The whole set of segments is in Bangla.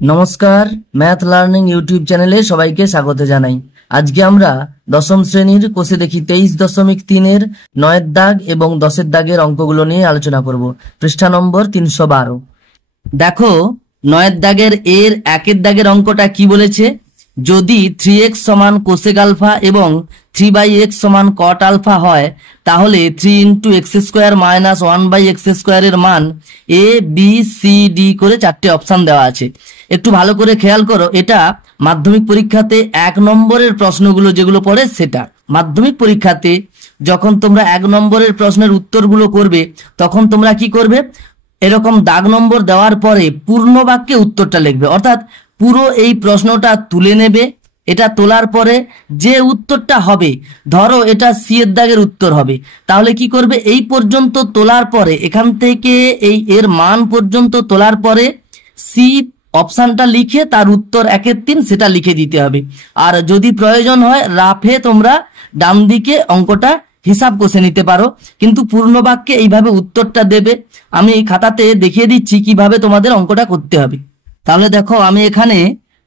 নমস্কার, ম্যাথ লার্নিং ইউটিউব চ্যানেলে সবাইকে স্বাগত জানাই। আজকে আমরা দশম শ্রেণীর কোষে দেখি 23.3-এর 9-এর দাগ এবং 10-এর দাগের অঙ্কগুলো নিয়ে আলোচনা করব। পৃষ্ঠা নম্বর 312। দেখো 9-এর দাগের এর 1-এর দাগের অঙ্কটা কি বলেছে। যদি 3x সমান কোসেক আলফা এবং 3/x সমান কট আলফা হয়, তাহলে 3 × x² - 1/x² এর মান a b c d করে 4টে অপশান দেওয়া আছে। একটু ভালো করে খেয়াল করো, এটা মাধ্যমিক পরীক্ষাতে 1 নম্বরের প্রশ্নগুলো যেগুলো পড়ে সেটা। মাধ্যমিক পরীক্ষাতে যখন তোমরা 1 নম্বরের প্রশ্নের উত্তরগুলো করবে, তখন তোমরা কি করবে, এরকম দাগ নম্বর দেওয়ার পরে পূর্ণ বাক্যে উত্তরটা লিখবে। অর্থাৎ পুরো এই প্রশ্নটা তুলে নেবে। এটা তোলার পরে যে উত্তরটা হবে, ধরো এটা সি এর দাগের উত্তর হবে, তাহলে কি করবে, এই পর্যন্ত তোলার পরে এখান থেকে এই এর মান পর্যন্ত তোলার পরে সি অপশানটা লিখে তার উত্তর 1/3 সেটা লিখে দিতে হবে। আর যদি প্রয়োজন হয় রাফে তোমরা ডান দিকে অঙ্কটা হিসাব কষে নিতে পারো, কিন্তু পূর্ণ বাক্যে এইভাবে উত্তরটা দেবে। আমি এই খাতাতে দেখিয়ে দিচ্ছি কিভাবে তোমাদের অঙ্কটা করতে হবে। তাহলে দেখো আমি এখানে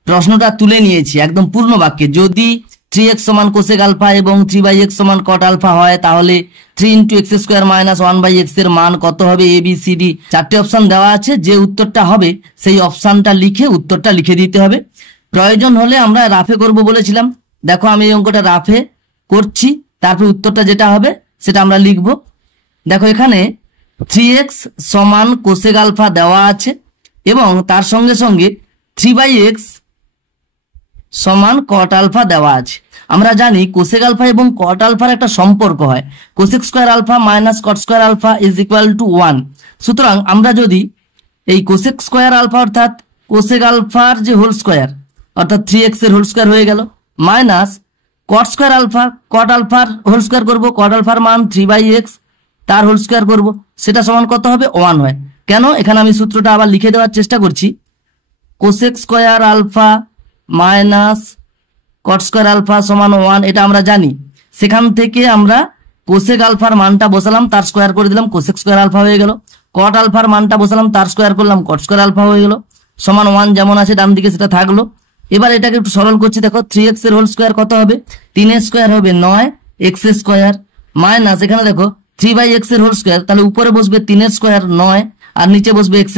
প্রশ্নটা তুলে নিয়েছি একদম পূর্ণ বাক্যে। যদি 3x সমান কোসেক আলফা এবং 3/x সমান কট আলফা হয়, তাহলে 3 × x² - 1/x এর মান কত হবে, a b c d 4টে অপশান দেওয়া আছে। যে উত্তরটা হবে সেই অপশানটা লিখে উত্তরটা লিখে দিতে হবে। প্রয়োজন হলে আমরা রাফে করব বলেছিলাম। দেখো আমি এই অঙ্কটা রাফে করছি, তারপর উত্তরটা যেটা হবে সেটা আমরা লিখব। দেখো এখানে 3x সমান কোসেক আলফা দেওয়া আছে এবং তার সঙ্গে সঙ্গে 3/x সমান কট আলফা দেওয়া আছে। আমরা জানি কোসেক আলফা এবং কট আলফার একটা সম্পর্ক হয়, cosec square alpha minus cot square alpha is equal to 1। সুতরাং আমরা যদি এই কোসেক স্কোয়ার আলফা অর্থাৎ কোসেক আলফার যে হোল স্কোয়ার অর্থাৎ 3x এর হোল স্কোয়ার হয়ে গেল, মাইনাস কট স্কোয়ার আলফা, কট আলফার হোল স্কোয়ার করবো, কট আলফার মান 3/x তার হোল স্কোয়ার করবো, সেটা সমান কত হবে, 1 হয়। কেন, এখানে আমি সূত্রটা আবার লিখে দেওয়ার চেষ্টা করছি। Cosec square alpha minus cot square alpha সমান 1, এটা আমরা জানি। সেখান থেকে আমরা কোসেক আলফার মানটা বসালাম, তার স্কোয়ার করে দিলাম, কোসেক স্কোয়ার আলফা হয়ে গেল। কট আলফার মানটা বসালাম, তার স্কোয়ার করলাম, কট স্কোয়ার আলফা হয়ে গেল, সমান 1 যেমন আছে ডান দিকে সেটা থাকলো। এবার এটাকে একটু সরল করছি। দেখো 3x এর হোল স্কোয়ার কত হবে, 3 স্কোয়ার হবে 9x² মাইনাস এখানে দেখো 3/x এর হোল স্কোয়ার, তাহলে উপরে বসবে 3 স্কোয়ার 9 আর নিচে বসবে x²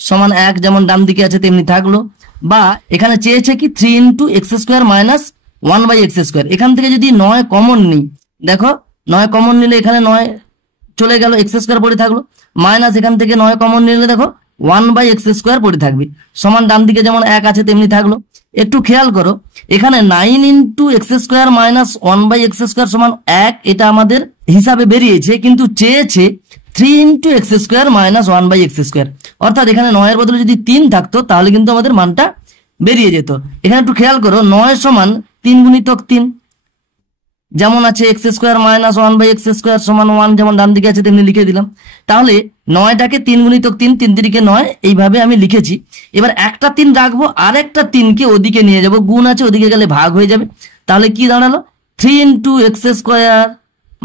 সমান 1, যেমন ডান দিকে আছে তেমনি থাকলো। বা এখানে চেয়েছে কি 3 × x² - 1/x²। এখান থেকে যদি 9 কমন নিই, দেখো 9 কমন নিলে এখানে 9 চলে গেল, x² পড়ে থাকলো, মাইনাস এখান থেকে 9 কমন নিলে দেখো 1/x² পড়ে থাকবে, সমান ডান দিকে যেমন 1 আছে তেমনি থাকলো। একটু খেয়াল করো, এখানে 9 × x² - 1/x² সমান 1, এটা আমাদের হিসাবে বেরিয়েছে, কিন্তু চেয়েছে 3 × x² - 1/x²। অর্থাৎ এখানে 9 এর বদলে যদি 3 থাকতো তাহলে কিন্তু আমাদের মানটা বেরিয়ে যেত। এখানে একটু খেয়াল করো, 9 সমান 3 × 3 যেমন আছে, x² - 1/x² সমান 1 যেমন ডান দিকে আছে তেমনি লিখে দিলাম। তাহলে 9টাকে 3 × 3, 3 × 9 এইভাবে আমি লিখেছি। এবার একটা 3 রাখবো, আর একটা 3কে ওদিকে নিয়ে যাব, গুণ আছে ওদিকে গেলে ভাগ হয়ে যাবে। তাহলে কি দাঁড়ালো, 3 × x² -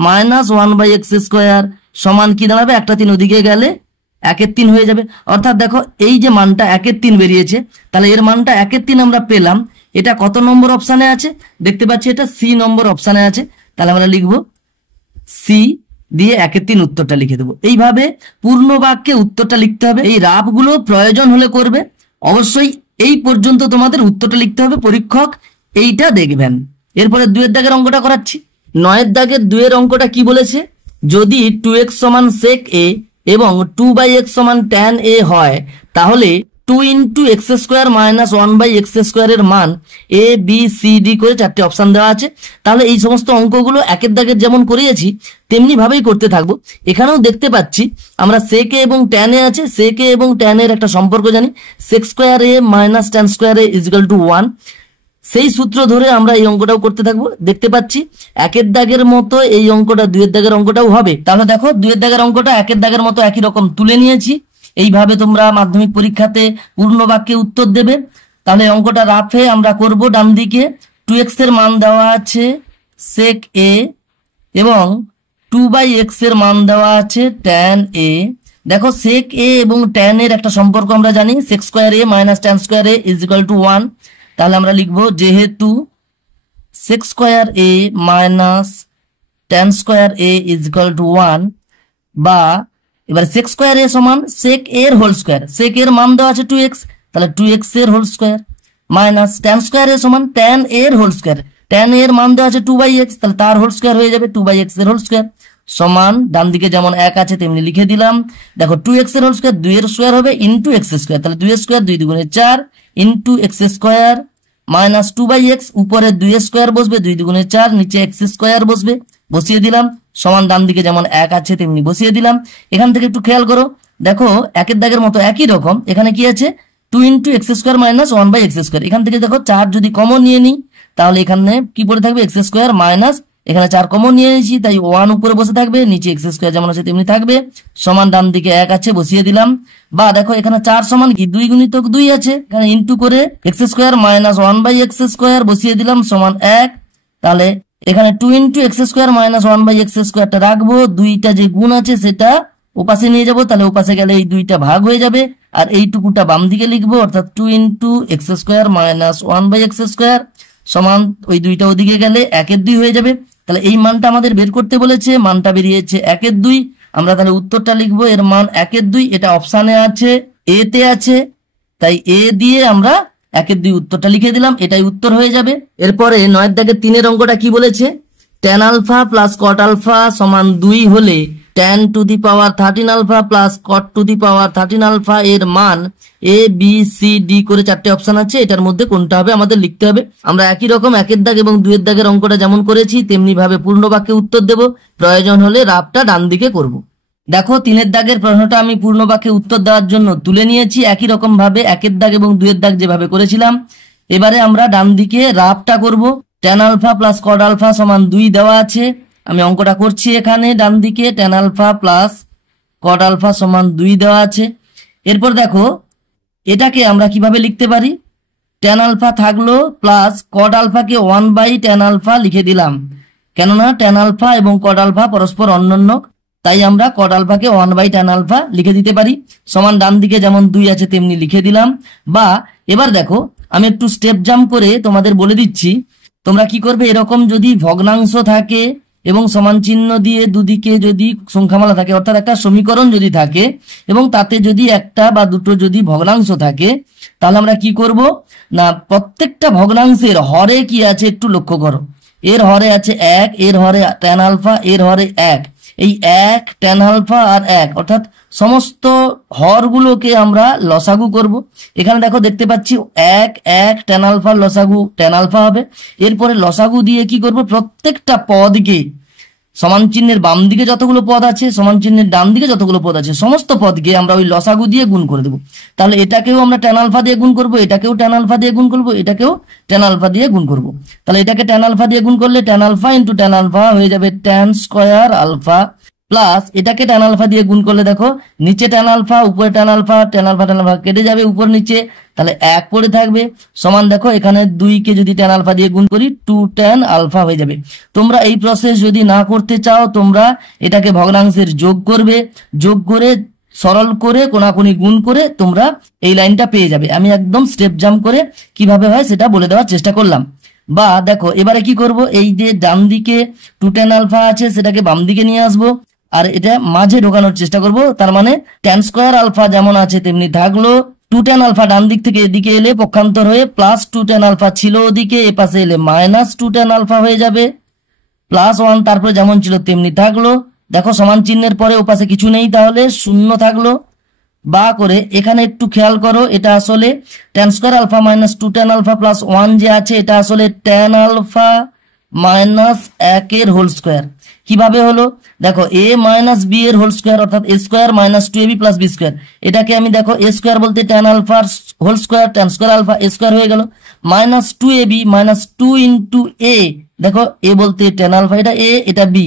1/x² সমান কি দাঁড়াবে, একটা 3 ওদিকে গেলে 1/3 হয়ে যাবে। অর্থাৎ দেখো এই যে মানটা 1/3 বেরিয়েছে, তাহলে এর মানটা 1/3 আমরা পেলাম। এটা কত নম্বর অপশানে আছে দেখতে পাচ্ছি, এটা সি নম্বর অপশানে আছে। তাহলে আমরা লিখবো সি দিয়ে 1/3 উত্তরটা লিখে দেবো। এইভাবে পূর্ণ বাক্যে উত্তরটা লিখতে হবে। এই রাফগুলো প্রয়োজন হলে করবে, অবশ্যই এই পর্যন্ত তোমাদের উত্তরটা লিখতে হবে, পরীক্ষক এইটা দেখবেন। এরপরে 2-এর দাগের অঙ্কটা করাচ্ছি। 9-এর দাগের 2-এর অঙ্কটা কি বলেছে, যদি 2x সমান sec a এবং 2/x সমান tan a হয়, তাহলে 2 × x² - 1/x² এর মান a b c d করে 4টে অপশান দেওয়া আছে। তাহলে এই সমস্ত অঙ্কগুলো 1-এর দাগের যেমন করিয়েছি তেমনি ভাবেই করতে থাকবো। এখানেও দেখতে পাচ্ছি আমরা sec a এবং tan a আছে, sec a এবং tan এর একটা সম্পর্ক জানি, sec² a - tan² a = 1। সেই সূত্র ধরে আমরা এই অঙ্কটাও করতে থাকবো। দেখতে পাচ্ছি 1-এর দাগের মতো এই অঙ্কটা 2-এর দাগের অঙ্কটাও হবে। তাহলে দেখো 2-এর দাগের অঙ্কটা 1-এর দাগের মতো একই রকম তুলে নিয়েছি। এইভাবে তোমরা মাধ্যমিক পরীক্ষাতে পূর্ণ বাক্যে উত্তর দেবে। তাহলে অঙ্কটা রাফে আমরা করব। ডান দিকে 2x এর মান দেওয়া আছে sec a এবং 2/x এর মান দেওয়া আছে tan a, দেখো sec a এবং tan এর একটা সম্পর্ক আমরা জানি, sec square a minus tan square a is equal to 1। তাহলে আমরা লিখবো যেহেতু sec square a minus tan square a is equal to 1, বা এবার sec স্কয়ার a সমান sec a এর হোল স্কয়ার, sec এর মান দেওয়া আছে 2x, তাহলে 2x এর whole square minus tan square a সমান tan a এর হোল স্কয়ার, tan a এর মান দেওয়া আছে 2/x, তাহলে তার হোল স্কয়ার হয়ে যাবে 2/x এর হোল স্কয়ার সমান ডান দিকে যেমন 1 আছে তেমনি লিখে দিলাম। দেখো 2x এর হোল স্কয়ার 2 এর স্কয়ার হবে ইনটু x স্কয়ার, তাহলে 2 এর স্কয়ার 2 দুগুণে 4 into x square minus 2/x, উপরে 2 এর স্কয়ার বসবে 2 দুগুণে 4, নিচে x স্কয়ার বসবে, বসিয়ে দিলাম সমান ডান দিকে যেমন 1 আছে তেমনি বসিয়ে দিলাম। এখান থেকে একটু খেয়াল করো, দেখো একের দাগের মতো একই রকম এখানে কি আছে 2 into x square minus 1/x square, এখান থেকে দেখো 4 যদি কমন নিয়ে নিই তাহলে এখানে কি পড়ে থাকবে x স্কয়ার মাইনাস, এখানে 4 কমন নিয়ে নিয়েছি তাই 1 উপরে বসে থাকবে, নিচে x স্কয়ার যেমন আছে তেমনি থাকবে সমান ডান দিকে 1 আছে বসিয়ে দিলাম। বা দেখো এখানে 4 সমান কি 2 গুণিতক 2 আছে, এখানে ইনটু করে x square minus 1/x square বসিয়ে দিলাম সমান 1। তাহলে এখানে 2 into x square minus 1/x স্কয়ারটা রাখবো, দুইটা যে গুণ আছে সেটা ওপাশে নিয়ে যাব, তাহলে ওপাশে গেলে এই দুইটা ভাগ হয়ে যাবে আর এইটুকুটা বাম দিকে লিখবো, অর্থাৎ 2 into x square minus 1/x square সমান ওই দুইটা ওদিকে গেলে 1/2 হয়ে যাবে। তাহলে এই মানটা আমাদের বের করতে বলেছে, মানটা বেরিয়েছে 1/2। আমরা তাহলে উত্তরটা লিখবো, এর মান 1/2, এটা অপশানে আছে এ তে আছে, তাই এ দিয়ে আমরা 1/2 উত্তরটা লিখে দিলাম, এটাই উত্তর হয়ে যাবে। এরপরে 9 দাগের 3 অঙ্কটা কি বলেছে, tan alpha plus cot alpha সমান 2 হলে tan to the power 13 alpha plus cot to the power 13 alpha এর মান এ বি সি ডি করে 4টে অপশন আছে, এটার মধ্যে কোনটা হবে আমাদের লিখতে হবে। আমরা একই রকম 1 দাগ এবং 2 দাগের অঙ্কটা যেমন করেছি তেমনি ভাবে পূর্ণ বাক্যে উত্তর দেব, প্রয়োজন হলে রাফটা ডান দিকে করব। দেখো 3 দাগের প্রশ্নটা আমি পূর্ণ বাক্যে উত্তর দেওয়ার জন্য তুলে নিয়েছি, একই রকম ভাবে 1 দাগ এবং 2 দাগ যেভাবে করেছিলাম। এবারে আমরা ডান দিকে রাফটা করব। tan alpha plus cot alpha সমান 2 দেওয়া আছে, আমি অঙ্কটা করছি এখানে ডান দিকে tan alpha plus cot alpha সমান 2 দেওয়া আছে। এরপর দেখো এটাকে আমরা কিভাবে লিখতে পারি, tan আলফা থাকলো প্লাস cot আলফাকে 1/tan আলফা লিখে দিলাম, কেননা tan আলফা এবং cot আলফা পরস্পর অন্যন্য, তাই আমরা cot আলফাকে 1/tan আলফা লিখে দিতে পারি সমান ডান দিকে যেমন 2 আছে তেমনি লিখে দিলাম। বা এবার দেখো আমি একটু স্টেপ জাম্প করে তোমাদের বলে দিচ্ছি, তোমরা কি করবে, এরকম যদি ভগ্নাংশ থাকে এবং সমান চিহ্ন দিয়ে দুদিকে যদি সংখ্যামালা থাকে, অর্থাৎ একটা সমীকরণ যদি থাকে এবং তাতে যদি একটা বা দুটো যদি ভগ্নাংশ থাকে, তাহলে আমরা কি করব না, প্রত্যেকটা ভগ্নাংশের হরে কি আছে একটু লক্ষ্য করো, এর হরে আছে 1, এর হরে tan আলফা, এর হরে 1, এই 1 tan আলফা আর 1 অর্থাৎ সমস্ত হরগুলোকে আমরা লসাগু করব। এখানে দেখো দেখতে পাচ্ছি 1 1 tan আলফার লসাগু tan আলফা হবে। এরপরে লসাগু দিয়ে কি করব, প্রত্যেকটা পদকে সমান চিহ্নের বাম দিকে যতগুলো পদ আছে সমান চিহ্নের ডান দিকে যতগুলো পদ আছে সমস্ত পদকে আমরা ওই লসাগু দিয়ে গুণ করে দেব। তাহলে এটাকেও আমরা tan আলফা দিয়ে গুণ করব, এটাকেও tan আলফা দিয়ে গুণ করব, এটাকেও tan আলফা দিয়ে গুণ করব। তাহলে এটাকে tan আলফা দিয়ে গুণ করলে tan alpha into tan alpha হয়ে যাবে tan স্কয়ার আলফা, প্লাস এটাকে tan আলফা দিয়ে গুণ করলে দেখো নিচে tan আলফা উপরে tan alpha, tan alpha tan alpha কেটে যাবে উপর নিচে, তাহলে 1 পড়ে থাকবে সমান দেখো এখানে 2 কে যদি tan আলফা দিয়ে গুণ করি 2 tan আলফা হয়ে যাবে। তোমরা এই প্রসেস যদি না করতে চাও তোমরা এটাকে ভগ্নাংশের যোগ করবে, যোগ করে সরল করে কোনাকুনি গুণ করে তোমরা এই লাইনটা পেয়ে যাবে। আমি একদম স্টেপ জাম্প করে কিভাবে হয় সেটা বলে দেওয়ার চেষ্টা করলাম। বা দেখো এবারে কি করব, এই যে ডান দিকে 2 tan আলফা আছে সেটাকে বাম দিকে নিয়ে আসবো আর এটা মাঝে ঢোকানোর চেষ্টা করব, তার মানে tan স্কয়ার আলফা যেমন আছে তেমনি থাকলো, 2 tan আলফা ডান দিক থেকে এদিকে এলে পক্ষান্তর হয়ে প্লাস 2 tan আলফা ছিল ওদিকে, এ পাশে এলে মাইনাস 2 tan আলফা হয়ে যাবে, প্লাস 1 তারপরে যেমন ছিল তেমনি থাকলো। দেখো সমান চিহ্নের পরে ও পাশে কিছু নেই তাহলে শূন্য থাকলো। বা করে এখানে একটু খেয়াল করো, এটা আসলে tan square alpha minus 2 tan alpha plus 1 যে আছে এটা আসলে tan আলফা মাইনাস 1 এর হোল স্কয়ার। কিভাবে হলো দেখো a মাইনাস b এর হোল স্কয়ার অর্থাৎ a square minus 2ab plus b square, এটাকে আমি দেখো a স্কয়ার বলতে tan আলফার whole square tan square alpha a square হয়ে গেল, minus 2ab minus 2 into a, দেখো a বলতে tan আলফা এটা a এটা b,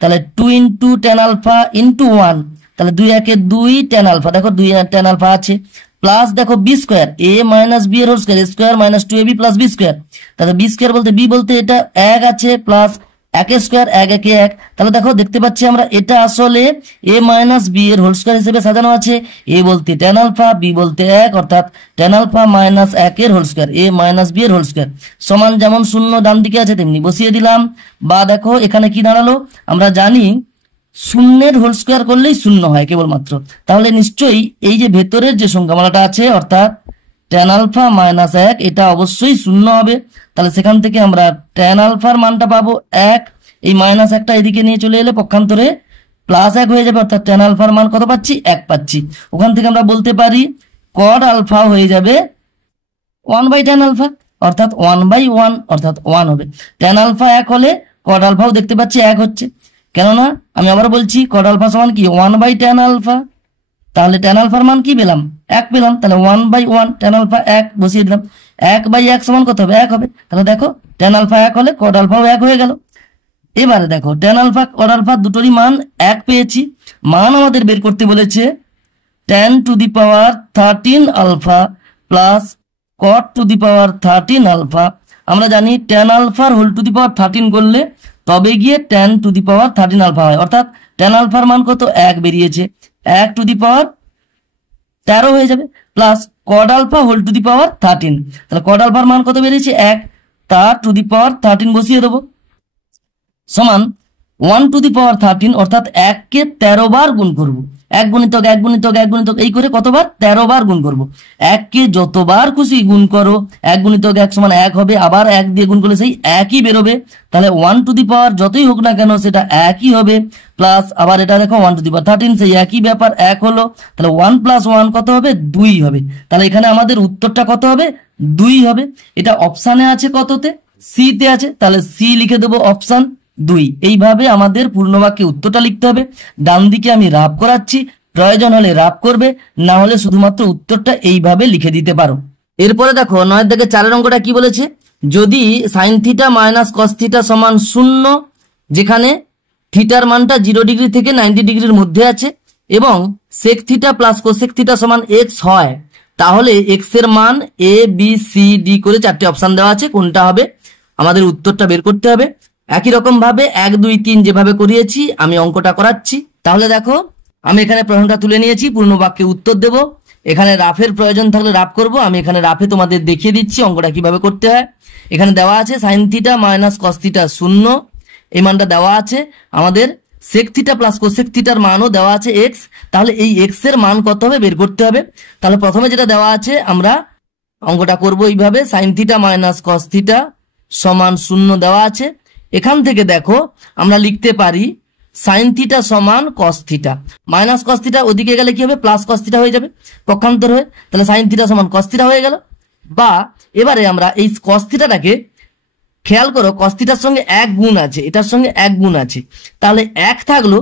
তাহলে 2 ইনটু tan আলফা ইনটু 1, তাহলে 2 একে 2 tan আলফা, দেখো 2 tan আলফা আছে, প্লাস দেখো b square a minus b এর whole square a square minus 2ab plus b square, তাহলে b স্কয়ার বলতে b বলতে এটা 1 আছে প্লাস একের স্কোয়ার এক একে এক। তাহলে দেখো দেখতে পাচ্ছি আমরা এটা আসলে এ মাইনাস বি এর হোল স্কোয়ার হিসেবে সাজানো আছে। এ বলতে টেন আলফা, বি বলতে এক, অর্থাৎ টেন আলফা মাইনাস একের হোল স্কোয়ার, এ মাইনাস বি এর হোল স্কোয়ার সমান যেমন শূন্য ডান দিকে আছে তেমনি বসিয়ে দিলাম। বা দেখো এখানে কি দাঁড়ালো, আমরা জানি শূন্যের হোল স্কোয়ার করলেই শূন্য হয় কেবলমাত্র, তাহলে নিশ্চয়ই এই যে ভেতরের যে সংখ্যামালাটা আছে অর্থাৎ টেন আলফা মাইনাস এক, এটা অবশ্যই শূন্য হবে। তাহলে সেখান থেকে আমরা টেন আলফার মানটা পাবো এক, এই মাইনাস একটা এদিকে নিয়ে চলে এলে পক্ষান্তরে প্লাস এক হয়ে যাবে, অর্থাৎ টেন আলফার মান কত পাচ্ছি, এক পাচ্ছি। ওখান থেকে আমরা বলতে পারি কট আলফা হয়ে যাবে 1/10 আলফা, অর্থাৎ 1/1, অর্থাৎ 1 হবে। টেন আলফা এক হলে কট আলফাও দেখতে পাচ্ছি এক হচ্ছে, কেননা আমি আবার বলছি কট আলফা সমান কি 1/10 আলফা। তাহলে টেন আলফার মান কি পেলাম, এক পেলাম। তাহলে 1/1 টেন আলফা এক বসিয়ে দিলাম, 1/1 সমান কত হবে, এক হবে। তাহলে দেখো টেন আলফা এক হলে কট আলফাও এক হয়ে গেল। এবারে দেখো টেন আলফা কট আলফা দুটোরই মান এক পেয়েছি। মান আমাদের বের করতে বলেছে 10⁻13 alpha plus cot to the power 13 alpha. আমরা জানি 10 আলফার হোল টু দি পাওয়ার 13 করলে তবে গিয়ে 10 টু দি পাওয়ার 13 আলফা হয়, অর্থাৎ 10 আলফার মান কত, এক বেরিয়েছে, 1 টু দি পাওয়ার 13 হয়ে যাবে, plus cot alpha whole to the power 13। তাহলে cot আলফার মান কত বেরিয়েছে, এক, তার টু দি পাওয়ার 13 বসিয়ে দেবো সমান 1 টু দি পাওয়ার 13, অর্থাৎ 1 কে 13 বার গুণ করব। এক গুণিতক এক গুণিতক এক গুণিতক এই করে কতবার, 13 বার গুণ করব। 1 কে যতবার খুশি গুণ করো, এক গুণিতক এক সমান এক হবে, আবার 1 দিয়ে গুণ করলে সেই একই বেরোবে। তাহলে 1 টু দি পাওয়ার যতই হোক না কেন সেটা একই হবে, প্লাস আবার এটা দেখো 1 টু দি পাওয়ার 13, সেই একই ব্যাপার, এক হলো। তাহলে 1 + 1 কত হবে, 2 হবে। তাহলে এখানে আমাদের উত্তরটা কত হবে, 2 হবে। এটা অপশানে আছে কততে, সি তে আছে, তাহলে সি লিখে দেবো অপশান 2। এইভাবে আমাদের পূর্ণ বাক্যে উত্তরটা লিখতে হবে। ডান দিকে আমি রাফ করাচ্ছি, প্রয়োজন হলে রাফ করবে, না হলে শুধুমাত্র উত্তরটা এইভাবে লিখে দিতে পারো। এরপরে দেখো 9 থেকে 4 অঙ্কটা কি বলেছে, যদি sine theta minus cos theta সমান 0, যেখানে থিটার মানটা 0 ডিগ্রি থেকে 90 ডিগ্রির মধ্যে আছে, এবং sec theta plus cosec theta সমান এক্স হয়, তাহলে এক্স এর মান এ বি সি ডি করে 4টে অপশন দেওয়া আছে, কোনটা হবে আমাদের উত্তরটা বের করতে হবে। একই রকম ভাবে 1 2 3 যেভাবে করিয়েছি আমি অঙ্কটা করাচ্ছি। তাহলে দেখো আমি এখানে প্রশ্নটা তুলে নিয়েছি, পূর্ণ বাক্যে উত্তর দেব। এখানে রাফের প্রয়োজন থাকলে রাফ করব, আমি এখানে রাফে তোমাদের দেখিয়ে দিচ্ছি অঙ্কটা কিভাবে করতে হয়। এখানে দেওয়া আছে sine theta minus cos theta 0, এই মানটা দেওয়া আছে। আমাদের সেক থিটা প্লাস কোসেক থিটার মানও দেওয়া আছে এক্স, তাহলে এই এক্স এর মান কত হবে বের করতে হবে। তাহলে প্রথমে যেটা দেওয়া আছে আমরা অঙ্কটা করব এইভাবে, sine theta minus cos theta সমান 0 দেওয়া আছে। এখান থেকে দেখো আমরা লিখতে পারি সাইন থিটা সমান cos theta, minus cos theta ওদিকে গেলে কি হবে, প্লাস কস থিটা হয়ে যাবে পক্ষান্তর হয়ে, তাহলে সাইন থিটা সমান কস থিটা হয়ে গেল। বা এবারে আমরা এই কস থিটাটাকে খেয়াল করো, কস থিটার সঙ্গে 1 গুণ আছে, এটার সঙ্গে 1 গুণ আছে, তাহলে 1 থাকলো,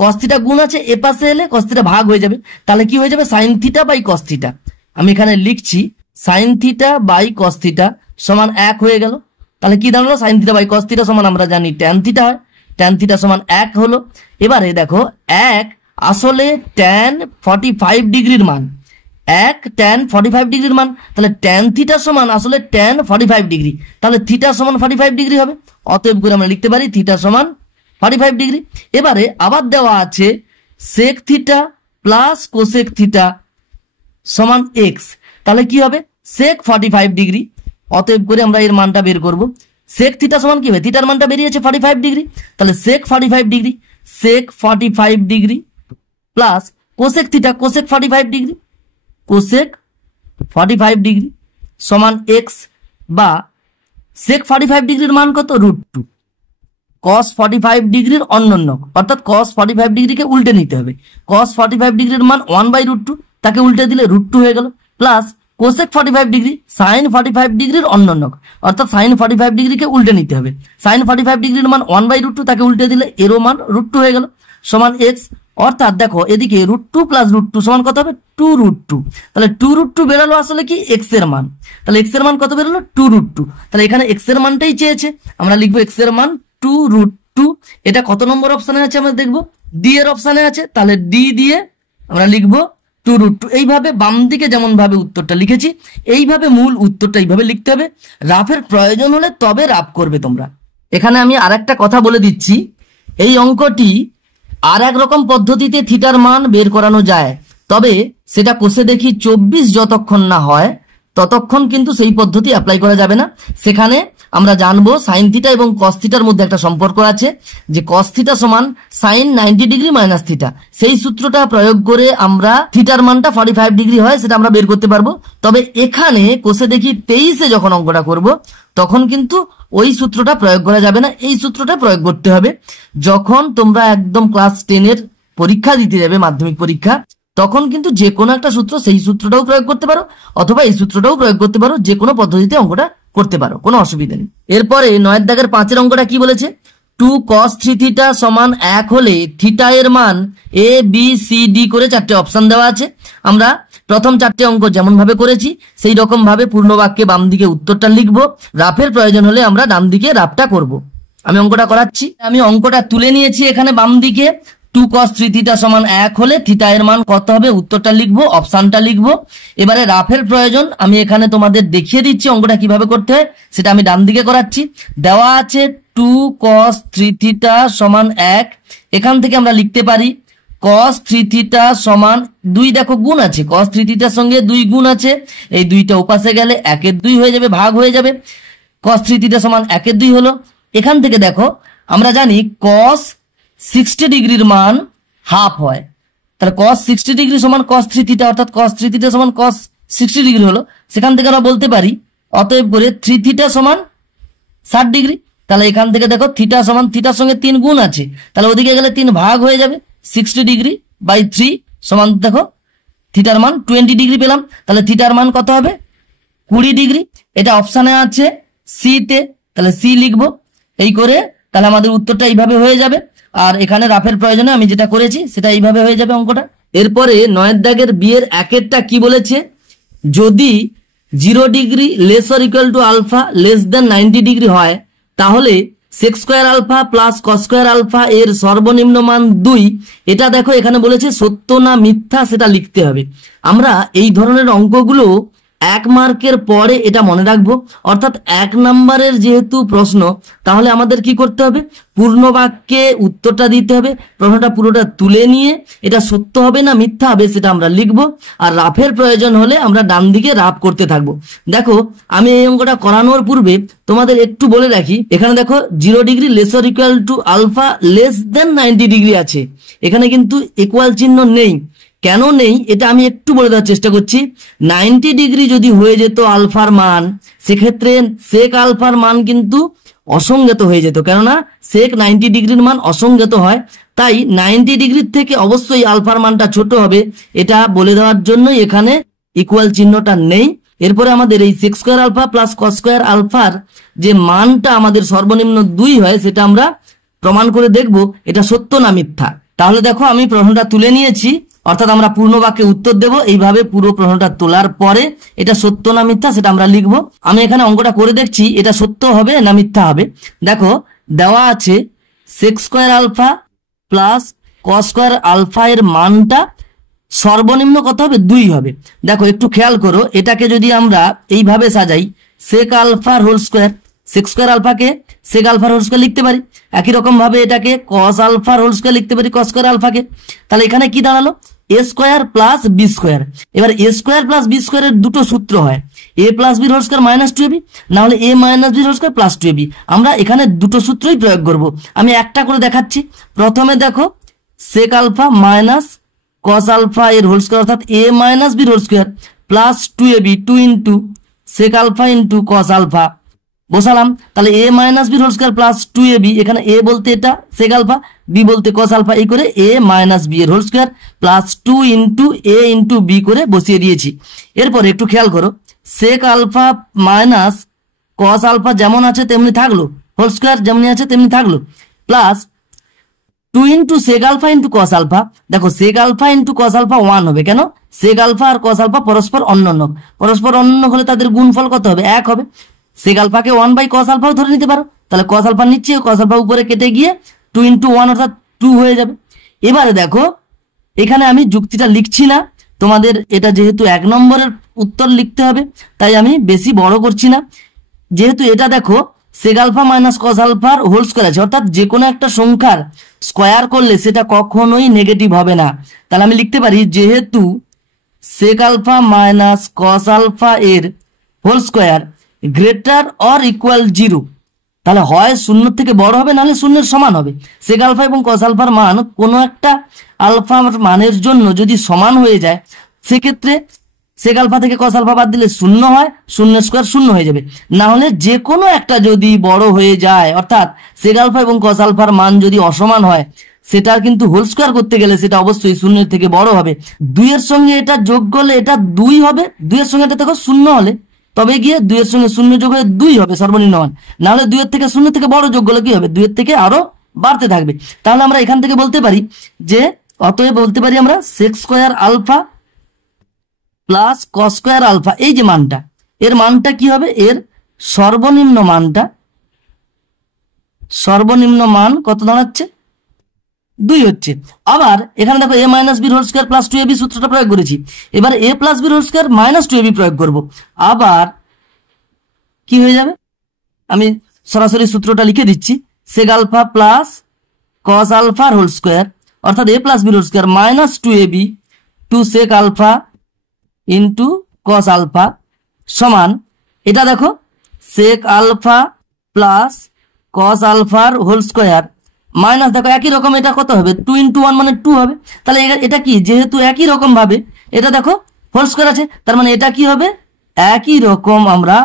কস থিটা গুণ আছে, এ পাশে এলে কস থিটা ভাগ হয়ে যাবে, তাহলে কি হয়ে যাবে sine theta by cos theta. আমি এখানে লিখছি sine theta by cos theta সমান 1 হয়ে গেল। তাহলে কি দাঁড়ালো, sine theta by cos theta সমান আমরা জানি ট্যান থিটা হয়, ট্যান থিটা সমান 1 হলো। এবারে দেখো 1 আসলে ট্যান 45 ডিগ্রির মান, 1 ট্যান 45 ডিগ্রির মান, তাহলে ট্যান থিটা সমান আসলে ট্যান 45 ডিগ্রি, তাহলে থিটা সমান 45 ডিগ্রি হবে। অতএব করে আমরা লিখতে পারি থিটা সমান 45 ডিগ্রি। এবারে আবার দেওয়া আছে sec theta plus cosec theta সমান এক্স, তাহলে কি হবে সেক 45 ডিগ্রি। অতএব করে আমরা এর মানটা বের করব। সেক থিটা সমান কি হবে, থিটার মানটা বেরিয়েছে 45 ডিগ্রি, তাহলে সেক 45 ডিগ্রি, সেক 45 degree plus cosec theta, cosec 45 degree, cosec 45 degree সমান এক্স, বা সেক 45 ডিগ্রির মান কত, √2, কস 45 ডিগ্রির অন্যন্য, অর্থাৎ কস 45 ডিগ্রিকে উল্টে নিতে হবে। কস 45 ডিগ্রির মান 1/√2, তাকে উল্টে দিলে √2 হয়ে গেল, প্লাস কোসেক 45 ডিগ্রি সাইন 45 ডিগ্রির অন্যন্য, অর্থাৎ সাইন 45 ডিগ্রিকে উল্টে নিতে হবে। সাইন 45 ডিগ্রির মান 1/√2, তাকে উল্টে দিলে এরও মান √2 হয়ে গেল সমান এক্স। অর্থাৎ দেখো এদিকে √2 + √2 সমান কত হবে, 2√2। তাহলে 2√2 বেরোলো আসলে কি এক্স এর মান, তাহলে এক্স এর মান কত বেরোলো, 2√2। তাহলে এখানে এক্স এর মানটাই চেয়েছে, আমরা লিখবো এক্স এর মান 2√2। এটা কত নম্বর অপশনে আছে আমরা দেখবো, ডি এর অপশনে আছে, তাহলে ডি দিয়ে আমরা লিখবো 2√2। এইভাবে বাম দিকে যেমন ভাবে উত্তরটা লিখেছি এইভাবে মূল উত্তরটা এইভাবে লিখতে হবে। রাফের প্রয়োজন হলে তবে রাফ করবে তোমরা। এখানে আমি আরেকটা কথা বলে দিচ্ছি, এই অঙ্কটি আর এক রকম পদ্ধতিতে থিটার মান বের করানো যায়, তবে সেটা কোষে দেখি 24 যতক্ষণ না হয় ততক্ষণ কিন্তু সেই পদ্ধতি অ্যাপ্লাই করা যাবে না। সেখানে আমরা জানবো সাইন থিটা এবং কস থিটার মধ্যে একটা সম্পর্ক আছে, যে কস থিটা সমান সাইন 90 ডিগ্রি মাইনাস থিটা। সেই সূত্রটা প্রয়োগ করে আমরা থিটার মানটা 45 ডিগ্রি হয় সেটা আমরা বের করতে পারবো। তবে এখানে কোষে দেখি 23-এ যখন অঙ্কটা করব তখন কিন্তু ওই সূত্রটা প্রয়োগ করা যাবে না, এই সূত্রটা প্রয়োগ করতে হবে। যখন তোমরা একদম ক্লাস 10-এর পরীক্ষা দিতে যাবে, মাধ্যমিক পরীক্ষা, তখন কিন্তু যে কোনো একটা সূত্র, সেই সূত্রটাও প্রয়োগ করতে পারো অথবা এই সূত্রটাও প্রয়োগ করতে পারো, যে কোনো পদ্ধতিতে অঙ্কটা করতে পারো, কোনো অসুবিধা নেই। এরপরে 9 দাগের 5-এর অঙ্কটা কি বলেছে, 2 cos 3 থিটা সমান 1 হলে থিটা এর মান এ বি সি ডি করে 4টে অপশন দেওয়া আছে। আমরা প্রথম 4টে অঙ্ক যেমন ভাবে করেছি সেই রকম ভাবে পূর্ণ বাক্যে বাম দিকে উত্তরটা লিখবো, রাফের প্রয়োজন হলে আমরা ডান দিকে রাফটা করব। আমি অঙ্কটা করাচ্ছি, আমি অঙ্কটা তুলে নিয়েছি এখানে বাম দিকে। 2 cos 3 থিটা সমান 1 হলে থিটা এর মান কত হবে, উত্তরটা লিখবো, অপশনটা লিখবো। এবারে রাফের প্রয়োজন আমি এখানে তোমাদের দেখিয়ে দিচ্ছি অঙ্কটা কিভাবে করতে হয়, সেটা আমি ডান দিকে করাচ্ছি। দেওয়া আছে 2 cos 3 থিটা সমান 1, এখান থেকে আমরা লিখতে পারি cos 3 থিটা সমান 2, দেখো গুণ আছে, cos 3 থিটার সঙ্গে 2 গুণ আছে, এই 2টা ওপাশে গেলে 1-এর 2 হয়ে যাবে, ভাগ হয়ে যাবে, cos 3 থিটা সমান 1-এর 2 হলো। এখান থেকে দেখো আমরা জানি cos 60 ডিগ্রির মান হাফ হয়, তাহলে cos 60 ডিগ্রি সমান cos 3 থিটা, অর্থাৎ cos 3 থিটা সমান cos 60 ডিগ্রি হলো। সেখান থেকে আমরা বলতে পারি অতএব করে 3 থিটা সমান 60 ডিগ্রি। তাহলে এখান থেকে দেখো থিটা সমান, থিটার সঙ্গে 3 গুণ আছে, তাহলে ওদিকে গেলে 3 ভাগ হয়ে যাবে, 60 ডিগ্রি বাই 3 সমান দেখো থিটার মান 20 ডিগ্রি পেলাম। তাহলে থিটার মান কত হবে, 20 ডিগ্রি। এটা অপশানে আছে সি তে, তাহলে সি লিখবো। এই করে তাহলে আমাদের উত্তরটা এইভাবে হয়ে যাবে। আর এখানে রাফের প্রয়োজনে আমি যেটা করেছি সেটা এইভাবে হয়ে যাবে অঙ্কটা। এরপরে 9 দাগের বিয়ের 1-এরটা কি বলেছে, যদি 0 degree less or equal to alpha less than 90 degree হয় তাহলে sec square alpha plus cos square alpha এর সর্বনিম্ন মান 2। এটা দেখো এখানে বলেছে সত্য না মিথ্যা সেটা লিখতে হবে। আমরা এই ধরনের অঙ্কগুলো 1 মার্কের পরে এটা মনে রাখবো, অর্থাৎ 1 নম্বরের যেহেতু প্রশ্ন, তাহলে আমাদের কি করতে হবে, পূর্ণ বাক্যে উত্তরটা দিতে হবে, প্রশ্নটা পুরোটা তুলে নিয়ে এটা সত্য হবে না মিথ্যা হবে সেটা আমরা লিখবো, আর রাফের প্রয়োজন হলে আমরা ডান দিকে রাফ করতে থাকবো। দেখো আমি এই অঙ্কটা করানোর পূর্বে তোমাদের একটু বলে রাখি, এখানে দেখো 0 degree less or equal to alpha less than 90 degree আছে, এখানে কিন্তু ইকুয়াল চিহ্ন নেই। কেন নেই এটা আমি একটু বলে দেওয়ার চেষ্টা করছি। 90 ডিগ্রি যদি হয়ে যেত আলফার মান, সেক্ষেত্রে সেক আলফার মান কিন্তু অসংজ্ঞাত হয়ে যেত, কেননা সেক 90 ডিগ্রির মান অসংজ্ঞাত হয়, তাই 90 ডিগ্রির থেকে অবশ্যই আলফার মানটা ছোট হবে, এটা বলে দেওয়ার জন্যই এখানে ইকুয়াল চিহ্নটা নেই। এরপরে আমাদের এই sec square alpha plus cos square আলফার যে মানটা আমাদের সর্বনিম্ন 2 হয় সেটা আমরা প্রমাণ করে দেখব এটা সত্য না মিথ্যা। তাহলে দেখো আমি প্রশ্নটা তুলে নিয়েছি, অর্থাৎ আমরা পূর্ণ বাক্যে উত্তর দেব। এইভাবে পুরো প্রশ্নটা তোলার পরে এটা সত্য না মিথ্যা সেটা আমরা লিখবো। আমি এখানে অঙ্কটা করে দেখছি এটা সত্য হবে না মিথ্যা হবে। দেখো দেওয়া আছে sec square alpha plus cos square alpha এর মানটা সর্বনিম্ন কত হবে, 2 হবে। দেখো একটু খেয়াল করো, এটাকে যদি আমরা এইভাবে সাজাই, সেক আলফার হোল স্কোয়ার, সেক স্কোয়ার আলফাকে সেক আলফার হোল স্কোয়ার লিখতে পারি, একই রকম ভাবে এটাকে কস আলফার হোল স্কোয়ার লিখতে পারি কস স্কোয়ার আলফাকে। তাহলে এখানে কি দাঁড়ালো, A square plus B square. এবার এ স্কোয়ার প্লাস বি স্কোয়ারের দুটো সূত্র হয়, A plus B whole square minus 2ab, না হলে A minus B whole square plus 2ab। আমরা এখানে দুটো সূত্রই প্রয়োগ করব। আমি একটা করে দেখাচ্ছি। প্রথমে দেখো sec alpha minus cos alpha এর হোল স্কোয়ার, অর্থাৎ এ minus B whole square plus 2ab, 2 into sec alpha into cos alpha বসালাম। তাহলে A minus B whole square plus 2ab, এখানে এ বলতে এটা সেক আলফা, বি বলতে কস আলফা, এই করে এ মাইনাস বি এর হোল স্কোয়ার প্লাস 2 ইন্টু এ ইন্টু বি করে বসিয়ে দিয়েছি। এরপর একটু খেয়াল করো, sec alpha minus cos alpha যেমন আছে তেমনি থাকলো, হোল স্কোয়ার যেমনি আছে তেমনি থাকলো, plus 2 into sec alpha into cos alpha. দেখো sec alpha into cos alpha 1 হবে, কেন, সেক আলফা আর কস আলফা পরস্পর অন্যন্য, পরস্পর অন্যন্য হলে তাদের গুণফল কত হবে, 1 হবে। সেক আলফাকে 1 বাই কস আলফাও ধরে নিতে পারো, তাহলে কস আলফা নিচ্ছে, কস আলফা উপরে কেটে গিয়ে 2 ইন্টু 1 অর্থাৎ 2 হয়ে যাবে। এবারে দেখো এখানে আমি যুক্তিটা লিখছি না, তোমাদের এটা যেহেতু 1 নম্বরের উত্তর লিখতে হবে তাই আমি বেশি বড় করছি না। যেহেতু এটা দেখো সেক আলফা মাইনাস কস আলফার হোল স্কোয়ার আছে, অর্থাৎ যে কোনো একটা সংখ্যার স্কোয়ার করলে সেটা কখনোই নেগেটিভ হবে না। তাহলে আমি লিখতে পারি যেহেতু sec alpha minus cos alpha এর whole square greater or equal 0, তাহলে হয় শূন্যর থেকে বড় হবে, নাহলে শূন্যের সমান হবে। সেক আলফা এবং কস আলফার মান কোনো একটা আলফা মানের জন্য যদি সমান হয়ে যায়, সেক্ষেত্রে সেক আলফা থেকে কস আলফা বাদ দিলে শূন্য হয়, শূন্যের স্কোয়ার শূন্য হয়ে যাবে। না হলে যে কোনো একটা যদি বড় হয়ে যায়, অর্থাৎ সেক আলফা এবং কস আলফার মান যদি অসমান হয়, সেটার কিন্তু হোল স্কোয়ার করতে গেলে সেটা অবশ্যই শূন্যের থেকে বড় হবে। 2 এর সঙ্গে এটা যোগ করলে এটা 2 হবে, 2 এর সঙ্গে এটা দেখো শূন্য হলে তবে গিয়ে 2 এর সঙ্গে শূন্য যোগ হয়ে 2 হবে সর্বনিম্ন মান। না হলে 2 এর থেকে শূন্য থেকে বড় যোগ করলে কি হবে, 2 এর থেকে আরো বাড়তে থাকবে। তাহলে আমরা এখান থেকে বলতে পারি যে অতএব বলতে পারি আমরা sec square alpha plus cos square alpha, এই যে মানটা, এর মানটা কি হবে, এর সর্বনিম্ন মান কত দাঁড়াচ্ছে, 2 হচ্ছে। আবার এখানে দেখো a minus B whole square plus 2ab সূত্রটা প্রয়োগ করেছি, এবার a plus B whole square minus 2ab প্রয়োগ করব। আবার কি হয়ে যাবে, আমি সরাসরি সূত্রটা লিখে দিচ্ছি, সেক আলফা প্লাস কস আলফার হোল স্কোয়ার অর্থাৎ a plus B whole square minus 2ab two sec alpha into cos alpha সমান, এটা দেখো সেক আলফা প্লাস কস আলফার হোল স্কোয়ার মাইনাস দেখো একই রকম, এটা কত হবে, 2 × 1 মানে 2 হবে। তাহলে এটা কি, যেহেতু একই রকম ভাবে এটা দেখো হোল স্কোয়ার আছে, তার মানে এটা কি হবে, একই রকম আমরা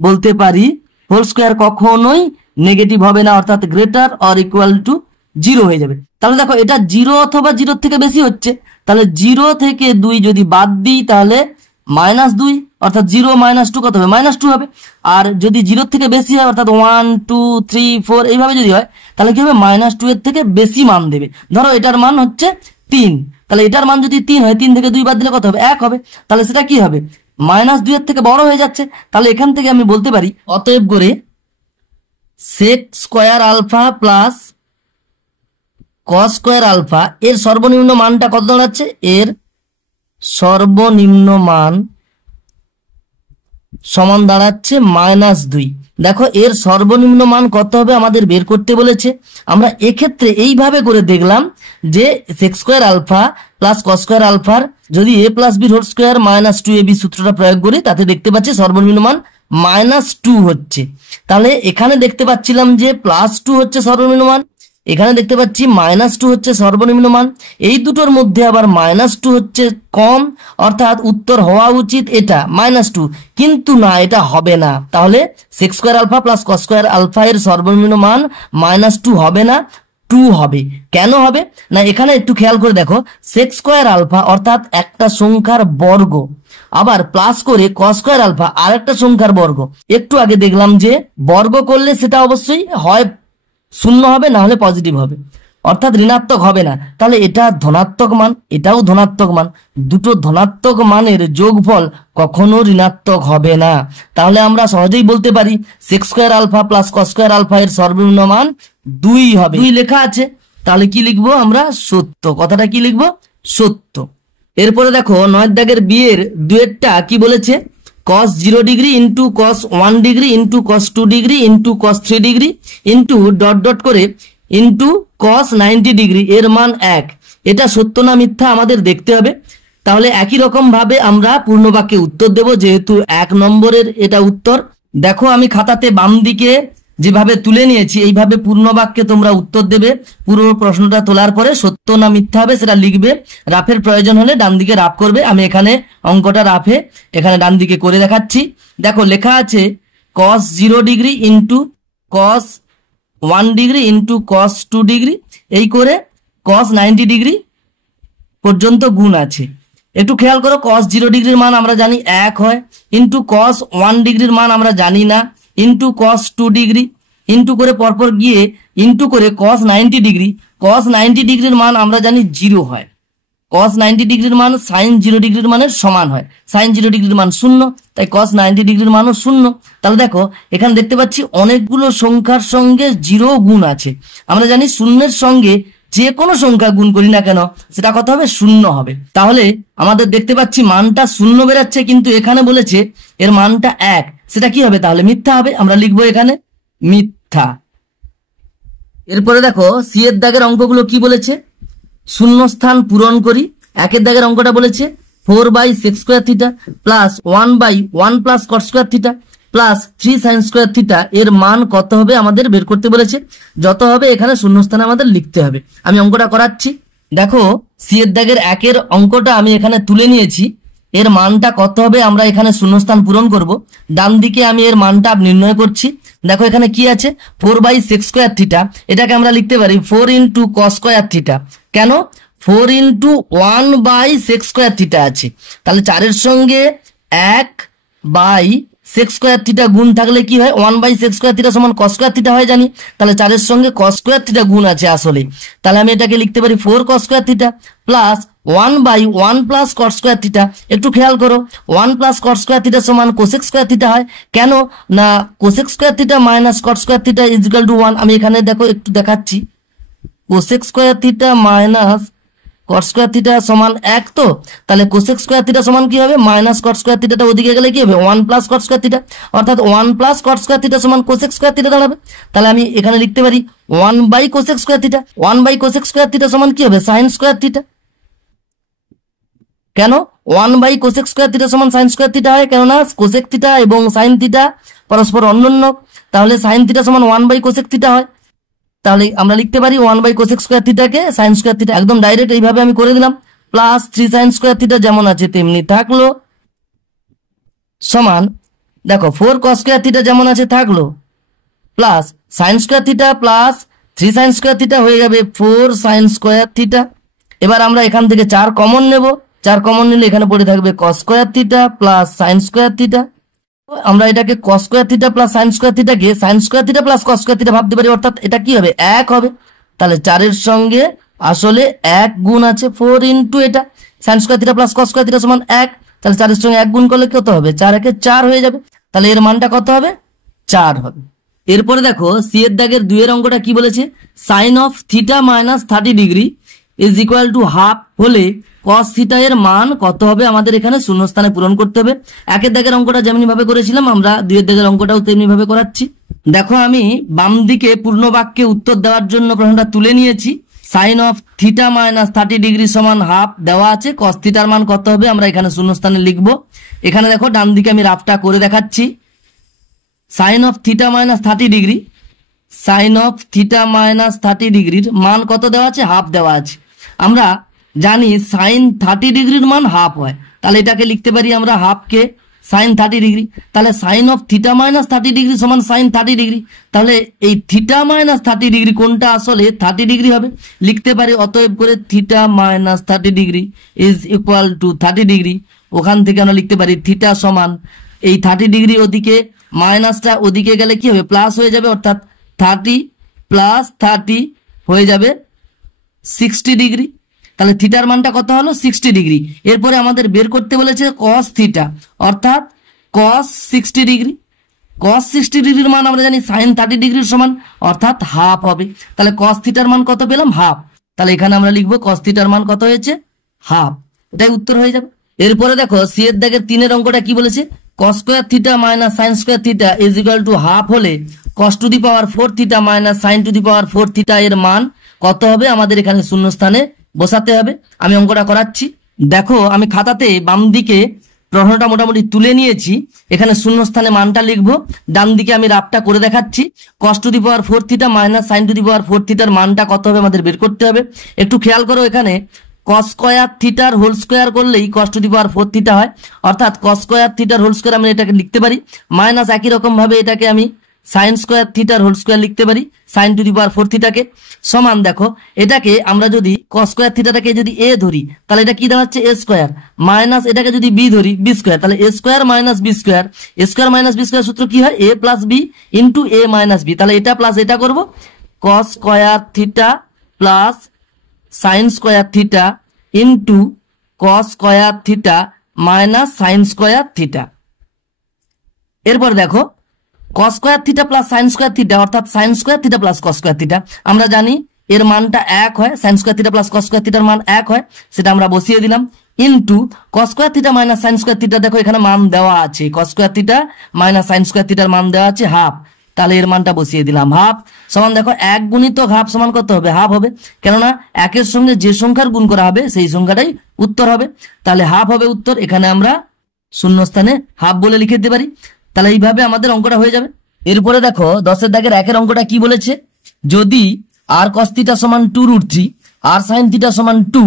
বলতে পারি হোল স্কোয়ার কখনোই নেগেটিভ হবে না, অর্থাৎ গ্রেটার অর ইকুয়াল টু 0 হয়ে যাবে। তাহলে দেখো এটা 0 অথবা 0 থেকে বেশি হচ্ছে, তাহলে 0 থেকে 2 যদি বাদ দিই তাহলে -2, অর্থাৎ 0 - 2 কত হবে, -2 হবে। আর যদি 0 থেকে বেশি হয়, অর্থাৎ 1 2 3 4 এইভাবে যদি হয়, তাহলে কি হবে, -2 এর থেকে বেশি মান দেবে। ধরো এটার মান হচ্ছে 3, তাহলে এটার মান যদি 3 হয়, 3 থেকে 2 বাদ দিলে কত হবে, 1 হবে। তাহলে সেটা কি হবে, -2 এর থেকে বড় হয়ে যাচ্ছে। তাহলে এখান থেকে আমি বলতে পারি অতএব করে sec square alpha plus cos square alpha এর সর্বনিম্ন মানটা কত দাঁড়াচ্ছে, এর সর্বনিম্ন মান সমান দাঁড়াচ্ছে -2। দেখো এর সর্বনিম্ন মান কত হবে আমাদের বের করতে বলেছে। আমরা এক্ষেত্রে এইভাবে করে দেখলাম যে sec square alpha plus cos square আলফার যদি a plus B whole square minus 2ab সূত্রটা প্রয়োগ করি, তাতে দেখতে পাচ্ছি সর্বনিম্ন মান -2 হচ্ছে। তাহলে এখানে দেখতে পাচ্ছিলাম যে +2 হচ্ছে সর্বনিম্ন মান, এখানে দেখতে পাচ্ছি -2 হচ্ছে সর্বনিম্ন মান, এই দুটোর মধ্যে আবার -2 হচ্ছে কম, অর্থাৎ উত্তর হওয়া উচিত এটা -2, কিন্তু না, এটা হবে না। তাহলে sec square alpha plus cos square alpha এর সর্বনিম্ন মান -2 হবে না, 2 হবে। কেন হবে না, এখানে একটু খেয়াল করে দেখো, সেক স্কোয়ার আলফা অর্থাৎ একটা সংখ্যার বর্গ, আবার প্লাস করে কস স্কোয়ার আলফা আর একটা সংখ্যার বর্গ। একটু আগে দেখলাম যে বর্গ করলে সেটা অবশ্যই হয় শূন্য হবে, না হলে পজিটিভ হবে, অর্থাৎ ঋণাত্মক হবে না। তাহলে এটা ধনাত্মক মান, এটাও ধনাত্মক মান, দুটো ধনাত্মক মানের যোগফল কখনো ঋণাত্মক হবে না। তাহলে আমরা সহজেই বলতে পারি sec square alpha plus cos square alpha এর সর্বনিম্ন মান 2 হবে। 2 লেখা আছে, তাহলে কি লিখবো আমরা, সত্য। কথাটা কি লিখবো, সত্য। এরপরে দেখো 9 দাগের বিয়ের দুয়েরটা কি বলেছে, cos 0 degree into cos 1 degree into cos 2 degree into cos 3 degree into dot dot করে ইন্টু cos 90 ডিগ্রি এর মান 1। এটা সত্য না মিথ্যা আমাদের দেখতে হবে। তাহলে একই রকম ভাবে আমরা পূর্ণ বাক্যে উত্তর দেব, যেহেতু 1 নম্বরের এটা উত্তর। দেখো আমি খাতাতে বাম দিকে যেভাবে তুলে নিয়েছি, এইভাবে পূর্ণ বাক্যে তোমরা উত্তর দেবে। পুরো প্রশ্নটা তোলার পরে সত্য না মিথ্যা হবে সেটা লিখবে, রাফের প্রয়োজন হলে ডান দিকে রাফ করবে। আমি এখানে অঙ্কটা রাফে এখানে ডান দিকে করে দেখাচ্ছি। দেখো লেখা আছে cos 0 degree into cos 1 degree into cos 2 degree, এই করে cos 90 ডিগ্রি পর্যন্ত গুণ আছে। একটু খেয়াল করো, cos 0 ডিগ্রির মান আমরা জানি 1 হয়, ইন্টু cos 1 ডিগ্রির মান আমরা জানি না, ইন্টু cos 2 ডিগ্রি, ইন্টু করে পরপর গিয়ে ইন্টু করে cos 90 ডিগ্রি। cos 90 ডিগ্রির মান আমরা জানি 0 হয়, cos 90 ডিগ্রির মান sin 0 ডিগ্রির মানের সমান হয়, sin 0 ডিগ্রির মান 0, তাই cos 90 ডিগ্রির মানও 0। তাহলে দেখো এখানে দেখতে পাচ্ছি অনেকগুলো সংখ্যার সঙ্গে 0 গুণ আছে। আমরা জানি শূন্যের সঙ্গে যে কোনো সংখ্যা গুণ করি না কেন সেটা কত হবে, 0 হবে। তাহলে আমাদের দেখতে পাচ্ছি মানটা 0 বেরাচ্ছে, কিন্তু এখানে বলেছে এর মানটা 1, সেটা কি হবে, তাহলে মিথ্যা হবে। আমরা লিখবো এখানে মিথ্যা। এরপরে দেখো সি এর দাগের অঙ্কগুলো কি বলেছে, শূন্যস্থান পূরণ করি। একের দাগের অঙ্কটা বলেছে 4/sec² theta plus 1/1 plus cot square theta plus 3 sin square theta এর মান কত হবে আমাদের বের করতে বলেছে। যত হবে এখানে শূন্যস্থানে আমাদের লিখতে হবে। আমি অঙ্কটা করাচ্ছি। দেখো সি এর দাগের একের অঙ্কটা আমি এখানে তুলে নিয়েছি। এর মানটা কত হবে আমরা এখানে শূন্যস্থান পূরণ করব। ডান দিকে আমি এর মানটা নির্ণয় করছি। দেখো এখানে কি আছে, 4/sec² থিটা, এটাকে আমরা লিখতে পারি 4 × cos স্কোয়ার থিটা। কেন, 4 × 1/sec² থিটা আছে, তাহলে 4-এর সঙ্গে 1/sec² থিটা গুণ থাকলে কি হয়, 1/sec² থিটা সমান cos স্কোয়ার থিটা হয় জানি। তাহলে 4-এর সঙ্গে cos স্কোয়ার থিটা গুণ আছে আসলে, তাহলে আমি এটাকে লিখতে পারি 4 cos square theta plus 1/1 plus cot square theta. একটু খেয়াল করো, 1 প্লাস cot স্কোয়ার থিটা সমান cosec স্কোয়ার থিটা হয়। কেন না, cosec square theta minus cot square theta is equal to 1। আমি এখানে দেখো একটু দেখাচ্ছি, cosec square theta minus cot square theta সমান 1, তো তাহলে cosec স্কোয়ার থিটা সমান কি হবে, মাইনাস cot স্কোয়ার থিটাটা ওদিকে গেলে কি হবে 1 প্লাস cot স্কোয়ার থিটা, অর্থাৎ 1 প্লাস cot স্কোয়ার থিটা সমান cosec স্কোয়ার থিটা দাঁড়াবে। তাহলে আমি এখানে লিখতে পারি 1/cosec square theta. 1/cosec square theta সমান কি হবে, sin স্কোয়ার থিটা। কেন 1/cosec স্কোয়ার থিটা সমান sin স্কোয়ার থিটা হয়, কেননা cosec থিটা এবং sin থিটা পরস্পর অন্যন্য, তাহলে sin থিটা সমান 1/cosec থিটা হয়। তাহলে আমরা লিখতে পারি 1/cosec স্কোয়ার থিটাকে sin স্কোয়ার থিটা, একদম ডাইরেক্ট এইভাবে আমি করে দিলাম, প্লাস 3 sin স্কোয়ার থিটা যেমন আছে তেমনি থাকলো, সমান দেখো 4 cos স্কোয়ার থিটা যেমন আছে থাকলো, plus sin square theta plus 3 sin square theta হয়ে যাবে 4 sin স্কোয়ার থিটা। এবার আমরা এখান থেকে 4 কমন নেব, 4 কমন নিলে এখানে পড়ে থাকবে cos square theta plus sin square theta. আমরা এটাকে cos square theta plus sin square থিটাকে sin square theta plus cos square theta ভাবতে পারি, অর্থাৎ এটা কি হবে 1 হবে। তাহলে 4-এর সঙ্গে আসলে 1 গুণ আছে, 4 × এটা sin square theta plus cos square theta সমান 1, তাহলে 4-এর সঙ্গে 1 গুণ করলে কত হবে, 4 × 4 হয়ে যাবে। তাহলে এর মানটা কত হবে, 4 হবে। এরপরে দেখো সি এর দাগের 2-এর অঙ্কটা কি বলেছে, sin of theta minus 30° is equal to half হলে cos থিটা এর মান কত হবে আমাদের এখানে শূন্যস্থানে পূরণ করতে হবে। একের দাগের অঙ্কটা যেমনি ভাবে করেছিলাম আমরা 2-এর দাগের অঙ্কটাও তেমনি ভাবে করাচ্ছি। দেখো আমি বাম দিকে পূর্ণ বাক্যে উত্তর দেওয়ার জন্য প্রশ্নটা তুলে নিয়েছি। sin of থিটা মাইনাস 30° সমান হাফ দেওয়া আছে, cos থিটার মান কত হবে আমরা এখানে শূন্যস্থানে লিখবো। এখানে দেখো ডান দিকে আমি রাফটা করে দেখাচ্ছি, sin of theta minus 30°, sin of theta minus 30°-র মান কত দেওয়া আছে, হাফ দেওয়া আছে। আমরা জানি sin 30°-র মান হাফ হয়, তাহলে এটাকে লিখতে পারি আমরা হাফকে sin 30°। তাহলে sin of থিটা মাইনাস 30° সমান sin 30°। তাহলে এই থিটা মাইনাস 30° কোনটা আসলে 30° হবে, লিখতে পারি অতএব করে theta minus 30° is equal two 30°। ওখান থেকে আমরা লিখতে পারি থিটা সমান এই 30° ওদিকে মাইনাসটা ওদিকে গেলে কি হবে, প্লাস হয়ে যাবে, অর্থাৎ 30 প্লাস 30 হয়ে যাবে 60°। তাহলে থিটার মানটা কত হলো, 60°। এরপরে আমাদের বের করতে বলেছে cos থিটা, অর্থাৎ cos 60°। cos 60°-র মান আমরা জানি sin 30°-র সমান, অর্থাৎ হাফ হবে। তাহলে cos থিটার মান কত পেলাম, হাফ। তাহলে এখানে আমরা লিখবো cos থিটার মান কত হয়েছে, হাফ। এটাই উত্তর হয়ে যাবে। এরপরে দেখো সি এর দাগের 3-এর অঙ্কটা কি বলেছে, cos square theta minus sin square theta is equal to half হলে cos to the power 4 theta minus sin to the power 4 theta এর মান কত হবে আমাদের এখানে শূন্যস্থানে বসাতে হবে। আমি অঙ্কটা করাচ্ছি। দেখো আমি খাতাতে বাম দিকে প্রশ্নটা মোটামুটি তুলে নিয়েছি, এখানে শূন্যস্থানে মানটা লিখবো। ডান দিকে আমি রাফটা করে দেখাচ্ছি, cos to the power 4 theta minus sin to the power 4 থিটার মানটা কত হবে আমাদের বের করতে হবে। একটু খেয়াল করো, এখানে cos স্কয়ার থিটার হোল স্কয়ার করলেই cos to the power 4 theta হয়, অর্থাৎ cos স্কয়ার থিটার হোল স্কয়ার আমি এটাকে লিখতে পারি, মাইনাস একই রকম ভাবে এটাকে আমি sin স্কয়ার থিটার হোল স্কয়ার লিখতে পারি, sin টু দি পাওয়ার 4 থিটাকে সমান। দেখো এটাকে আমরা যদি cos স্কয়ার থিটাটাকে যদি a ধরি তাহলে এটা কি দাঁড়াচ্ছে a স্কয়ার, মাইনাস এটাকে যদি b ধরি b স্কয়ার, তাহলে a square minus b square, a square minus b square সূত্র কি হয়, a plus b into a minus b। তাহলে এটা প্লাস এটা করব, cos square theta plus sin square theta into cos square theta minus sin square theta. এরপর দেখো cos square theta plus sin square theta, অর্থাৎ sin square theta plus cos square theta, আমরা জানি এর মানটা 1 হয়, sin square theta plus cos square থিটার মান 1 হয়, সেটা আমরা বসিয়ে দিলাম, into cos square theta minus sin square theta. দেখো এখানে মান দেওয়া আছে, cos square theta minus sin square থিটার মান দেওয়া আছে হাফ, তাহলে এর মানটা বসিয়ে দিলাম। হাফ সমান দেখো 1 গুণিতক হাফ সমান কত হবে? হাফ হবে, কেননা একের সঙ্গে যে সংখ্যার গুণ করা হবে সেই সংখ্যাটাই উত্তর হবে। তাহলে হাফ হবে উত্তর। এখানে আমরা শূন্যস্থানে হাফ বলে লিখে দিতে পারি। তাহলে এইভাবে আমাদের অঙ্কটা হয়ে যাবে। এরপরে দেখো 10 দাগের 1 অঙ্কটা কি বলেছে, যদি আর cos থিটা সমান 2√3, আর sin থিটা সমান 2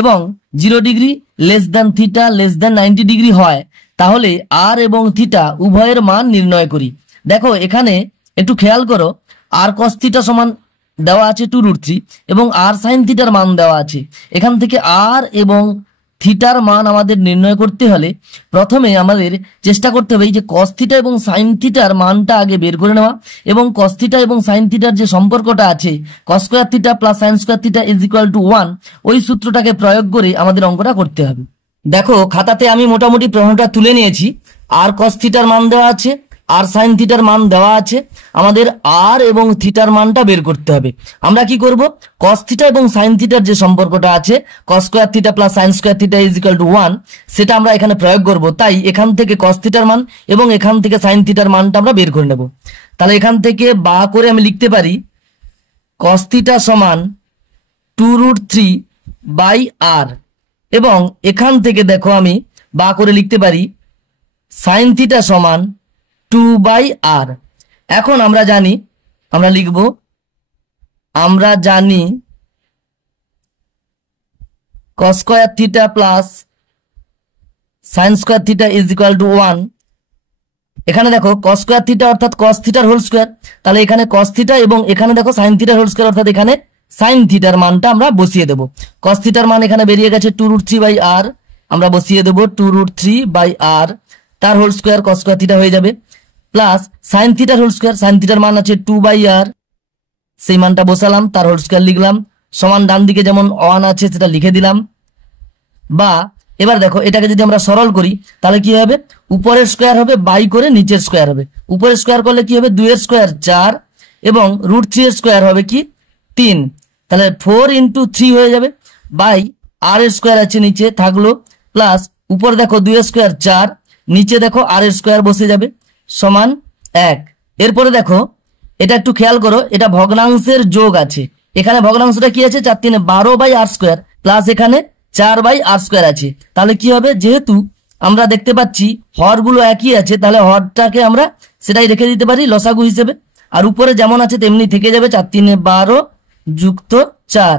এবং 0 degree less than theta less than 90 degree হয়, তাহলে আর এবং থিটা উভয়ের মান নির্ণয় করি। দেখো এখানে একটু খেয়াল করো, আর cos থিটা সমান দেওয়া আছে 2√3 এবং আর sin থিটার মান দেওয়া আছে। এখান থেকে আর এবং থিটার মান আমাদের নির্ণয় করতে হলে প্রথমে আমাদের চেষ্টা করতে হবে এই যে cos থিটা এবং sin থিটার মানটা আগে বের করে নেওয়া, এবং cos থিটা এবং sin থিটার যে সম্পর্কটা আছে cos square theta plus sin square theta is equal to 1, ওই সূত্রটাকে প্রয়োগ করে আমাদের অঙ্কটা করতে হবে। দেখো খাতাতে আমি মোটামুটি প্রশ্নটা তুলে নিয়েছি। আর cos থিটার মান দেওয়া আছে, আর sin থিটার মান দেওয়া আছে, আমাদের আর এবং থিটার মানটা বের করতে হবে। আমরা কি করব, cos থিটা এবং sin থিটার যে সম্পর্কটা আছে cos square theta plus sin square theta is equal to 1, সেটা আমরা এখানে প্রয়োগ করব। তাই এখান থেকে cos থিটার মান এবং এখান থেকে sin থিটার মানটা আমরা বের করে নেব। তাহলে এখান থেকে বা করে আমি লিখতে পারি cos থিটা সমান 2√3 বাই আর, এবং এখান থেকে দেখো আমি বা করে লিখতে পারি sin থিটা সমান 2/r। এখন আমরা জানি, আমরা লিখব, আমরা জানি cos square theta plus sin square theta is equal to 1। এখানে দেখো cos স্কয়ার থিটা অর্থাৎ cos থিটার হোল স্কয়ার, তাহলে এখানে cos থিটা এবং এখানে দেখো sin থিটার হোল স্কয়ার অর্থাৎ এখানে sin থিটার মানটা আমরা বসিয়ে দেব। cos থিটার মান এখানে বেরিয়ে গেছে 2√3/r, আমরা বসিয়ে দেব 2√3/r, তার whole square cos square theta হয়ে যাবে, প্লাস sin থিটার হোল স্কয়ার, sin থিটার মান আছে 2/r, সেই মানটা বসালাম, তার হোল স্কয়ার লিখলাম, সমান ডান দিকে যেমন 1 আছে সেটা লিখে দিলাম। বা এবার দেখো এটাকে যদি আমরা সরল করি তাহলে কি হবে, উপরের স্কয়ার হবে বাই করে নিচের স্কয়ার হবে। উপরের স্কয়ার করলে কি হবে, 2 এর স্কয়ার 4 এবং √3 এর স্কয়ার হবে কি 3, তাহলে 4 × 3 হয়ে যাবে, বাই আর এর স্কয়ার আছে নিচে থাকলো, প্লাস উপর দেখো 2 এর স্কয়ার 4, নিচে দেখো আর এর স্কয়ার বসে যাবে, সমান 1। এরপরে দেখো এটা একটু খেয়াল করো, এটা ভগ্নাংশের যোগ আছে। এখানে ভগ্নাংশটা কি আছে, 4 × 3 12/r স্কয়ার, প্লাস এখানে 4/r স্কয়ার আছে। তাহলে কি হবে, যেহেতু আমরা দেখতে পাচ্ছি হরগুলো একই আছে, তাহলে হরটাকে আমরা সেটাই রেখে দিতে পারি লসাগু হিসেবে, আর উপরে যেমন আছে তেমনি থেকে যাবে, 4 × 3 12 যুক্ত 4,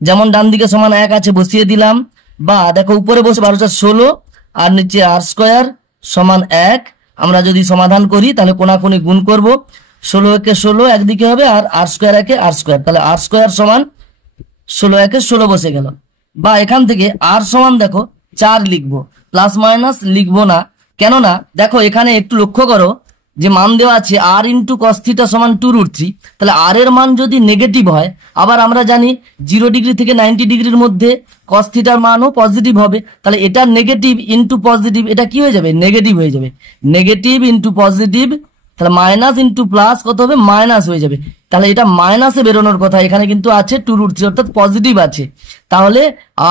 যেমন ডান দিকে সমান 1 আছে বসিয়ে দিলাম। বা দেখো উপরে বসে 12 × 16 আর নিচে আর স্কয়ার সমান 1। আমরা যদি সমাধান করি তাহলে কোনাকুনি গুণ করব, 16 একে 16 একদিকে হবে, আর আর স্কয়ার একে আর স্কয়ার, তাহলে আর স্কয়ার সমান 16 একে 16 বসে গেল। বা এখান থেকে আর সমান দেখো 4 লিখবো, প্লাস মাইনাস লিখবো না, কেননা দেখো এখানে একটু লক্ষ্য করো যে মান দেওয়া আছে আর ইন্টু cos থিটা সমান 2√3, তাহলে আর এর মান যদি নেগেটিভ হয়, আবার আমরা জানি 0 ডিগ্রি থেকে 90 ডিগ্রির মধ্যে cos থিটার মানও পজিটিভ হবে, তাহলে এটা নেগেটিভ ইন্টু পজিটিভ, এটা কি হয়ে যাবে, নেগেটিভ হয়ে যাবে, নেগেটিভ ইন্টু পজিটিভ, তাহলে মাইনাস ইন্টু প্লাস কত হবে, মাইনাস হয়ে যাবে। তাহলে এটা মাইনাসে বেরোনোর কথা, এখানে কিন্তু আছে 2√3 অর্থাৎ পজিটিভ আছে, তাহলে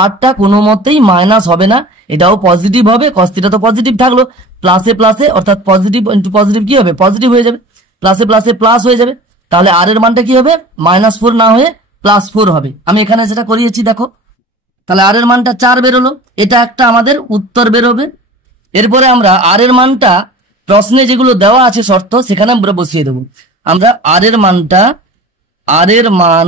আরটা কোনো মতেই মাইনাস হবে না, এটাও পজিটিভ হবে। cos থিটা তো পজিটিভ থাকলো, প্লাসে প্লাসে অর্থাৎ পজিটিভ ইন্টু পজিটিভ কি হবে, পজিটিভ হয়ে যাবে, প্লাসে প্লাসে প্লাস হয়ে যাবে, তাহলে আর এর মানটা কি হবে, -4 না হয়ে +4 হবে। আমি এখানে সেটা করিয়েছি দেখো, তাহলে আর এর মানটা 4 বেরোলো, এটা একটা আমাদের উত্তর বেরোবে। এরপরে আমরা আর এর মানটা প্রশ্নে যেগুলো দেওয়া আছে শর্ত সেখানে আমরা বসিয়ে দেবো। আমরা আর এর মানটা, আর এর মান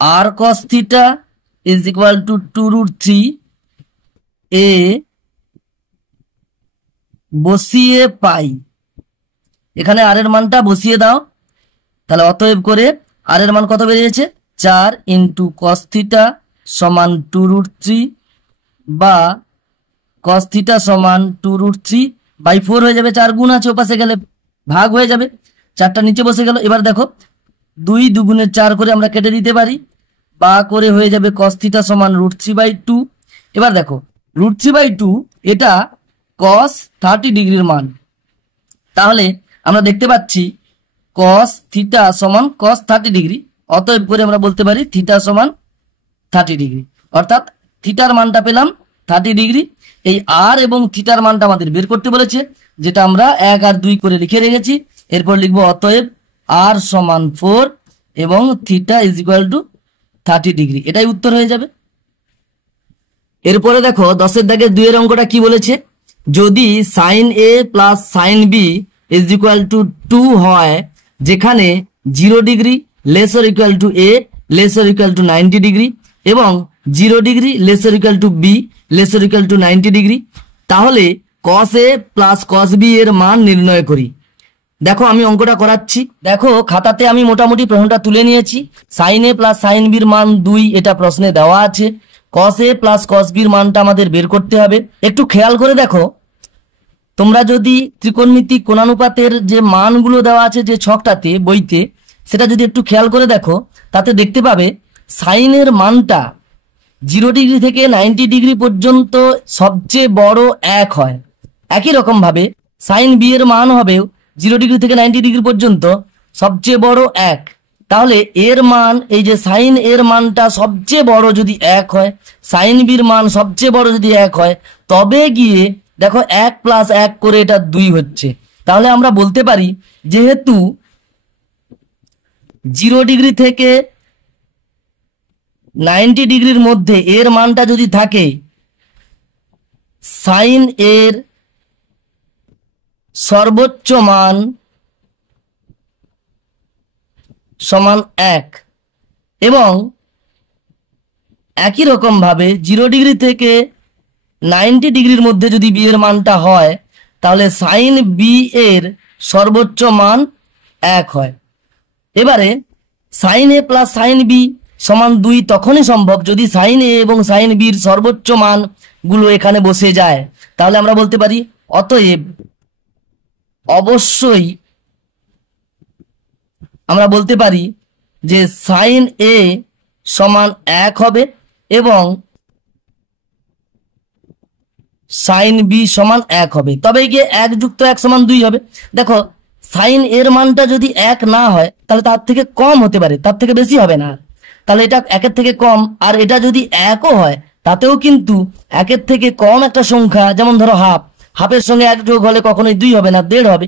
আর cos theta is equal two 2√3 এ বসিয়ে পাই, এখানে আর এর মানটা বসিয়ে দাও, তাহলে অতএব করে আর এর মান কত বেরিয়েছে, 4 × cos থিটা সমান 2√3 বা cos থিটা সমান 2√3/4 হয়ে যাবে, 4 গুণ আছে ওপাশে গেলে ভাগ হয়ে যাবে, 4টা নিচে বসে গেল। এবার দেখো 2 × 2 = 4 করে আমরা কেটে দিতে পারি, বা করে হয়ে যাবে cos থিটা সমান √3/2। এবার দেখো √3/2 এটা cos 30 ডিগ্রির মান, তাহলে আমরা দেখতে পাচ্ছি cos থিটা সমান cos 30 ডিগ্রি, অতএব করে আমরা বলতে পারি থিটা সমান 30 ডিগ্রি, অর্থাৎ থিটার মানটা পেলাম 30 ডিগ্রি। এই আর এবং থিটার মানটা আমাদের বের করতে বলেছে, যেটা আমরা 1 আর 2 করে লিখে রেখেছি। এরপর লিখবো অতএব r সমান 4 এবং theta is equal two 30 degree, এটাই উত্তর হয়ে যাবে। এরপরে দেখো 10 দাগের 2 এর অঙ্কটা কি বলেছে, যদি sine a plus sine b is equal to 2 হয়, যেখানে 0 degree less or equal to a less or equal to 90 degree এবং 0 degree less or equal to b less or equal to 90 degree, তাহলে cos a plus cos b এর মান নির্ণয় করি। দেখো আমি অঙ্কটা করাচ্ছি। দেখো খাতাতে আমি মোটামুটি প্রশ্নটা তুলে নিয়েছি। সাইন এ প্লাস সাইন বির মান 2 এটা প্রশ্নে দেওয়া আছে। cos a plus cos b এর মানটা আমাদের বের করতে হবে। একটু খেয়াল করে দেখো, তোমরা যদি ত্রিকোণমিতিক কোণানুপাতের যে মানগুলো দেওয়া আছে যে ছকটাতে বইতে, সেটা যদি একটু খেয়াল করে দেখো, তাতে দেখতে পাবে সাইনের মানটা 0 ডিগ্রি থেকে 90 ডিগ্রি পর্যন্ত সবচেয়ে বড় 1 হয়। একই রকম ভাবে সাইন বি এর মান হবে 0 ডিগ্রি থেকে 90 ডিগ্রি পর্যন্ত সবচেয়ে বড় 1। তাহলে এর মান, এই যে সাইন এর মানটা সবচেয়ে বড় যদি 1 হয়, সাইন বির মান সবচেয়ে বড় যদি 1 হয়, তবে গিয়ে দেখো 1 প্লাস 1 করে এটা 2 হচ্ছে। তাহলে আমরা বলতে পারি যেহেতু 0 ডিগ্রি থেকে 90 ডিগ্রির মধ্যে এর মানটা যদি থাকে, সাইন এর সর্বোচ্চ মান সমান 1 এবং একই রকম ভাবে 0 ডিগ্রি থেকে 90 ডিগ্রির মধ্যে যদি বি এর মানটা হয়, তাহলে সাইন বি এর সর্বোচ্চ মান 1 হয়। এবারে sign a plus sine B সমান 2 তখনই সম্ভব যদি সাইন এ এবং সাইন বির সর্বোচ্চ মান গুলো এখানে বসে যায়। তাহলে আমরা বলতে পারি অতএব অবশ্যই আমরা বলতে পারি যে সাইন এ সমান 1 হবে এবং সাইন বি সমান 1 হবে। তবে গিয়ে 1 যুক্ত 1 সমান 2 হবে। দেখো সাইন এর মানটা যদি 1 না হয়, তাহলে তার থেকে কম হতে পারে, তার থেকে বেশি হবে না। তাহলে এটা 1 থেকে কম, আর এটা যদি 1ও হয়, তাতেও কিন্তু 1 থেকে কম একটা সংখ্যা, যেমন ধরো হাফের সঙ্গে 1 যোগ হলে কখনোই 2 হবে না, 1.5 হবে।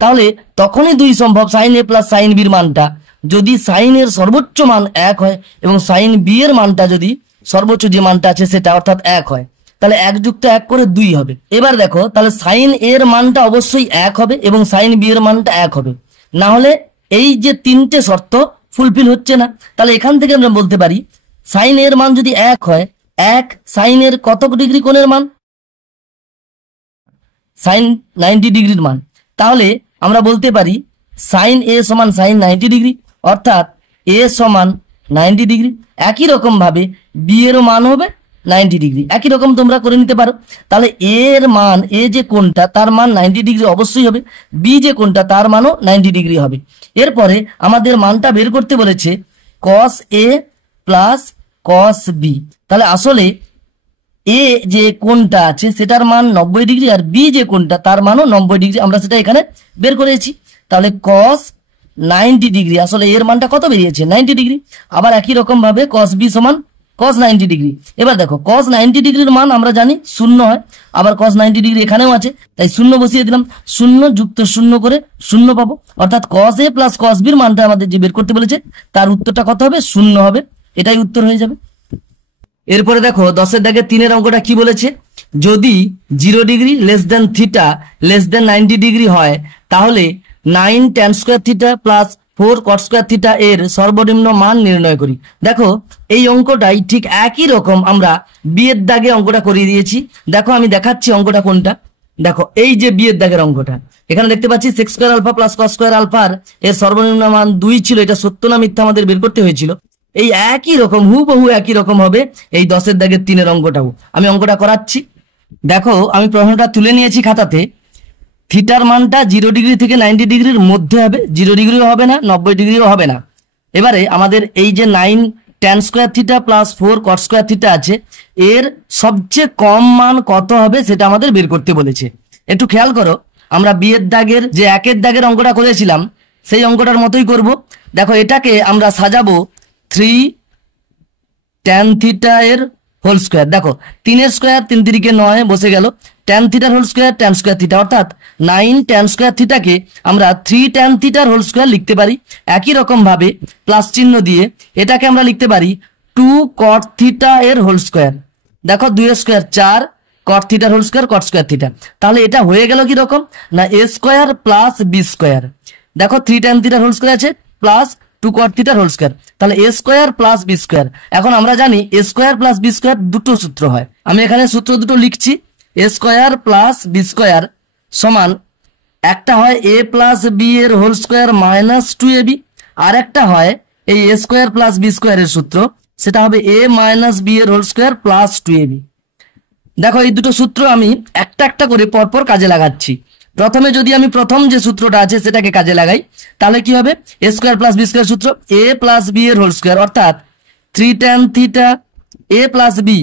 তাহলে তখনই 2 সম্ভব সাইন এ প্লাস সাইন বির মানটা, যদি সাইন এর সর্বোচ্চ মান 1 হয় এবং সাইন বি এর মানটা যদি সর্বোচ্চ যে মানটা আছে সেটা অর্থাৎ 1 হয়, তাহলে 1 যুক্ত 1 করে 2 হবে। এবার দেখো তাহলে সাইন এর মানটা অবশ্যই 1 হবে এবং সাইন বি এর মানটা 1 হবে, না হলে এই যে 3টে শর্ত ফুলফিল হচ্ছে না। তাহলে এখান থেকে আমরা বলতে পারি সাইন এর মান যদি 1 হয়, 1 সাইন এর কত ডিগ্রি কোণের মান, সাইন 90 ডিগ্রির মান, তাহলে আমরা বলতে পারি সাইন এ সমান সাইন 90 ডিগ্রি, অর্থাৎ এ সমান 90 ডিগ্রি। একই রকম ভাবে বি এর মান হবে 90 ডিগ্রি, একই রকম তোমরা করে নিতে পারো। তাহলে এর মান, এ যে কোণটা তার মান 90 ডিগ্রি অবশ্যই হবে, বি যে কোণটা তার মানও 90 ডিগ্রি হবে। এরপরে আমাদের মানটা বের করতে বলেছে cos a plus cos b। তাহলে আসলে এ যে কোণটা আছে সেটার মান 90 ডিগ্রি আর বি যে কোণটা তার মানও 90 ডিগ্রি, আমরা সেটা এখানে বের করেছি। তাহলে cos 90 ডিগ্রি, আসলে এর মানটা কত বেরিয়েছে 90 ডিগ্রি। আবার একই রকম ভাবে cos b সমান cos 90 ডিগ্রি। এবার দেখো cos 90 ডিগ্রির মান আমরা জানি 0 হয়, আবার cos 90 ডিগ্রি এখানেও আছে, তাই 0 বসিয়ে দিলাম, 0 যুক্ত 0 করে 0 পাবো, অর্থাৎ cos a plus cos b এর মানটা আমাদের যে বের করতে বলেছে তার উত্তরটা কত হবে 0 হবে, এটাই উত্তর হয়ে যাবে। এরপরে দেখো 10 দাগের 3 অঙ্কটা কি বলেছে, যদি 0 degree less than theta less than 90 degree হয়, তাহলে 9 tan square theta plus 4 cot square theta এর সর্বনিম্ন মান নির্ণয় করি। দেখো এই অঙ্কটাই ঠিক একই রকম আমরা বি এর দাগে অঙ্কটা করিয়ে দিয়েছি। দেখো আমি দেখাচ্ছি অঙ্কটা কোনটা। দেখো এই যে বি এর দাগের অঙ্কটা, এখানে দেখতে পাচ্ছি sec square alpha plus cos square আলফার এর সর্বনিম্ন মান 2 ছিল, এটা সত্য না মিথ্যা আমাদের বের করতে হয়েছিল। এই একই রকম হুবহু একই রকম হবে এই 10 দাগের 3 অঙ্কটাও। আমি অঙ্কটা করাচ্ছি। দেখো আমি প্রশ্নটা তুলে নিয়েছি খাতাতে। থিটার মানটা 0 ডিগ্রি থেকে 90 ডিগ্রির মধ্যে হবে, 0 ডিগ্রিও হবে না 90 ডিগ্রিও হবে না। এবারে আমাদের এই যে 9 tan square theta plus 4 cot square theta আছে, এর সবচেয়ে কম মান কত হবে সেটা আমাদের বের করতে বলেছে। একটু খেয়াল করো, আমরা বি এর দাগের যে 1 দাগের অঙ্কটা করেছিলাম সেই অঙ্কটার মতোই করব। দেখো এটাকে আমরা সাজাবো 3 tan থিটা এর হোল স্কোয়ার। দেখো 3 স্কোয়ার 3 3 9 বসে গেল, ট্যান থিটার whole square tan square theta, অর্থাৎ 9 ট্যান স্কোয়ার থিটাকে আমরা 3 ট্যান থিটার হোল স্কোয়ার লিখতে পারি। একই রকম ভাবে প্লাস চিহ্ন দিয়ে এটাকে আমরা লিখতে পারি 2 কট থিটা এর হোল স্কোয়ার। দেখো 2 স্কোয়ার 4 কট থিটার whole square cot square theta. তাহলে এটা হয়ে গেল কি রকম না a square plus B square. দেখো 3 ট্যান থিটার হোল স্কোয়ার আছে প্লাস 2 কট থিটার হোল স্কোয়ার, তাহলে a square plus B square. এখন আমরা জানি a square plus B square দুটো সূত্র হয়, আমি এখানে সূত্র দুটো লিখছি। A square plus B square সমান একটা হয় এ প্লাস বি এর হোল স্কোয়ার মাইনাস 2ab, আর একটা হয় এই এ স্কোয়ার প্লাস বি স্কোয়ারের সূত্র, সেটা হবে এ মাইনাস বি এর হোল স্কোয়ার প্লাস 2ab। দেখো এই দুটো সূত্র আমি একটা একটা করে পরপর কাজে লাগাচ্ছি। প্রথমে যদি আমি প্রথম যে সূত্রটা আছে সেটাকে কাজে লাগাই, তাহলে কি হবে A square plus B square সূত্র এ প্লাস বি এর হোল স্কোয়ার, অর্থাৎ 3 tan theta A plus B,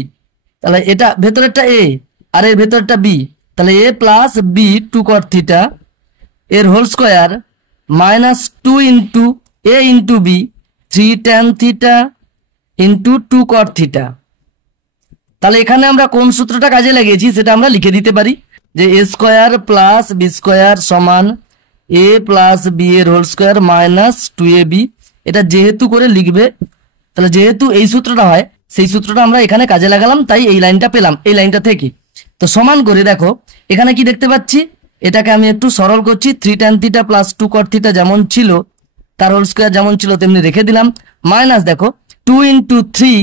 তাহলে এটা ভেতরেরটা এ আর এর ভেতরেরটা বি, তাহলে A plus B 2 cot theta এর হোল স্কোয়ার মাইনাস 2 ইন্টু এ into B 3 tan theta into 2 cot theta. তাহলে এখানে আমরা কোন সূত্রটা কাজে লাগিয়েছি সেটা আমরা লিখে দিতে পারি যে এ স্কোয়ার প্লাস বি স্কোয়ার সমান এ প্লাস বি এর হোল স্কোয়ার মাইনাস 2ab। এটা যেহেতু করে লিখবে, তাহলে যেহেতু এই সূত্রটা হয় সেই সূত্রটা আমরা এখানে কাজে লাগালাম, তাই এই লাইনটা পেলাম এই লাইনটা থেকে। তো সমান করে দেখো এখানে কি দেখতে পাচ্ছি, এটাকে আমি একটু সরল করছি। 3 tan theta plus 2 cot theta যেমন ছিল তার হোল স্কোয়ার যেমন ছিল তেমনি রেখে দিলাম, মাইনাস দেখো 2 ইন্টু 3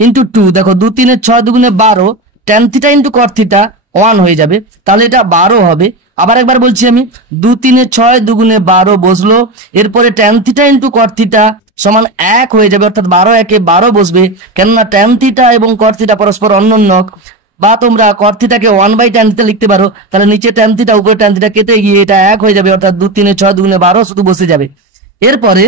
ইন্টু 2, দেখো 2 3 6 2 12, tan theta into cot theta 1 হয়ে যাবে, তাহলে এটা 12 হবে। আবার একবার বলছি আমি 2 3 6 2 12 বসলো, এরপরে tan theta into cot theta সমান 1 হয়ে যাবে, অর্থাৎ 12 1 12 বসবে, কেননা ট্যান থিটা এবং কট থিটা পরস্পর অন্যন্যক। বা তোমরা কট থিটাকে 1/tan থিটা লিখতে পারো, তাহলে নিচে ট্যান থিটা উপরে ট্যান থিটা কেটে গিয়ে এটা 1 হয়ে যাবে, অর্থাৎ 2 3 6 2 12 শুধু বসে যাবে। এরপরে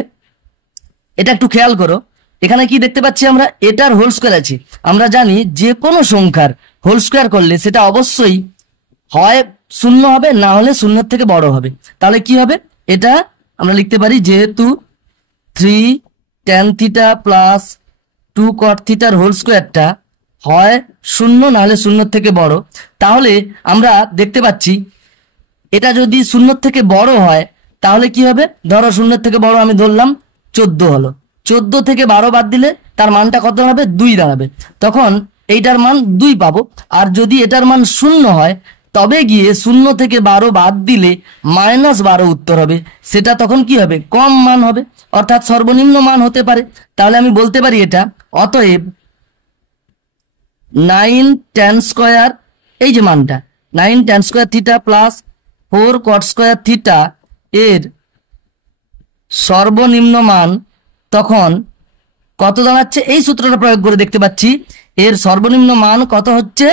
এটা একটু খেয়াল করো, এখানে কি দেখতে পাচ্ছি আমরা এটার হোল স্কোয়ার আছে। আমরা জানি যে কোনো সংখ্যার হোল স্কোয়ার করলে সেটা অবশ্যই হয় শূন্য হবে, না হলে শূন্যের থেকে বড় হবে। তাহলে কি হবে, এটা আমরা লিখতে পারি যেহেতু 3 ট্যান থিটা প্লাস 2 কট থিটার হোল স্কোয়ারটা হয় শূন্য না হলে শূন্যের থেকে বড়, তাহলে আমরা দেখতে পাচ্ছি এটা যদি শূন্যের থেকে বড় হয় তাহলে কি হবে, ধরো শূন্যের থেকে বড় আমি ধরলাম 14 হলো, 14 থেকে 12 বাদ দিলে তার মানটা কত হবে 2 দাঁড়াবে, তখন এইটার মান 2 পাবো। আর যদি এটার মান 0 হয় তবে গিয়ে 0 থেকে 12 বাদ দিলে -12 উত্তর হবে, সেটা তখন কি হবে কম মান হবে, অর্থাৎ সর্বনিম্ন মান হতে পারে। তাহলে আমি বলতে পারি এটা অতএব 9 ট্যান স্কোয়ার, এই যে মানটা 9 ট্যান স্কোয়ার থিটা প্লাস 4 কট স্কোয়ার থিটা এর সর্বনিম্ন মান তখন কত দাঁড়াচ্ছে, এই সূত্রটা প্রয়োগ করে দেখতে পাচ্ছি এর সর্বনিম্ন মান কত হচ্ছে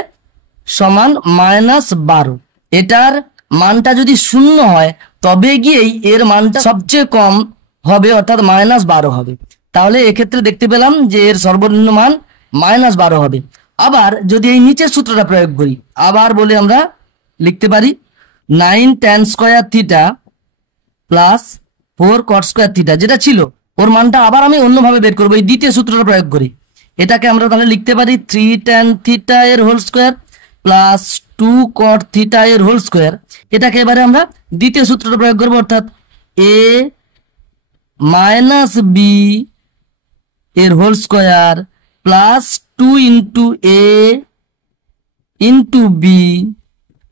সমান -12। এটার মানটা যদি 0 হয় তবে গিয়েই এর মানটা সবচেয়ে কম হবে, অর্থাৎ -12 হবে। তাহলে এক্ষেত্রে দেখতে পেলাম যে এর সর্বনিম্ন মান -12 হবে। আবার যদি এই নিচের সূত্রটা প্রয়োগ করি, আবার বলে আমরা লিখতে পারি 9 ট্যান স্কোয়ার থিটা প্লাস 4 কট স্কোয়ার থিটা, যেটা ছিল ওর মানটা আবার আমি অন্যভাবে বের করবো, এই দ্বিতীয় সূত্রটা প্রয়োগ করি। এটাকে আমরা তাহলে লিখতে পারি 3 ট্যান থিটা এর whole square plus 2 cot theta এর হোল স্কোয়ার। এটাকে এবারে আমরা দ্বিতীয় সূত্রটা প্রয়োগ করবো, অর্থাৎ এ মাইনাস বি এর হোল স্কোয়ার প্লাস 2 ইন্টু এ ইন্টু বি,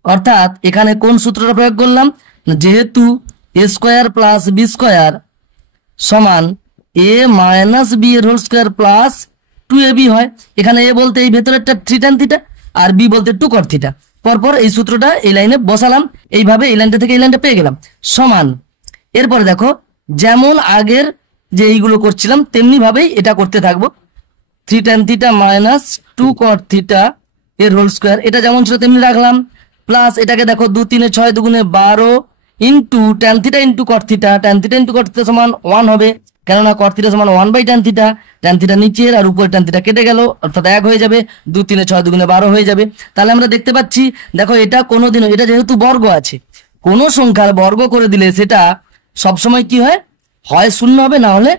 অর্থাৎ এখানে কোন সূত্রটা প্রয়োগ করলাম, যেহেতু a square plus B square সমান এ মাইনাস বি এর হোল স্কোয়ার প্লাস 2ab হয়। এখানে এ বলতে এই ভেতরেরটা 3 ট্যান থিটা আর বি বলতে 2 কট থিটা, পরপর এই সূত্রটা এই লাইনে বসালাম, এইভাবে এই লাইনটা থেকে এই লাইনটা পেয়ে গেলাম সমান। এরপরে দেখো যেমন আগের যে এইগুলো করছিলাম তেমনি ভাবেই এটা করতে থাকবো, 3 tan theta minus 2 cot theta এর হোল স্কোয়ার, এটা যেমন ছিল তেমনি রাখলাম, প্লাস এটাকে দেখো 2 3 6 2 12 into tan theta into cot theta, tan theta into cot theta সমান 1 হবে, কেননা কট থিটা সমান 1/tan থিটা, ট্যান থিটা নিচের আর উপরে ট্যান থিটা কেটে গেল, অর্থাৎ 1 হয়ে যাবে, 2 3 6 2 12 হয়ে যাবে। তাহলে আমরা দেখতে পাচ্ছি দেখো এটা কোনোদিনও, এটা যেহেতু বর্গ আছে, কোনো সংখ্যার বর্গ করে দিলে সেটা সবসময় কি হয়, হয় শূন্য হবে না হলে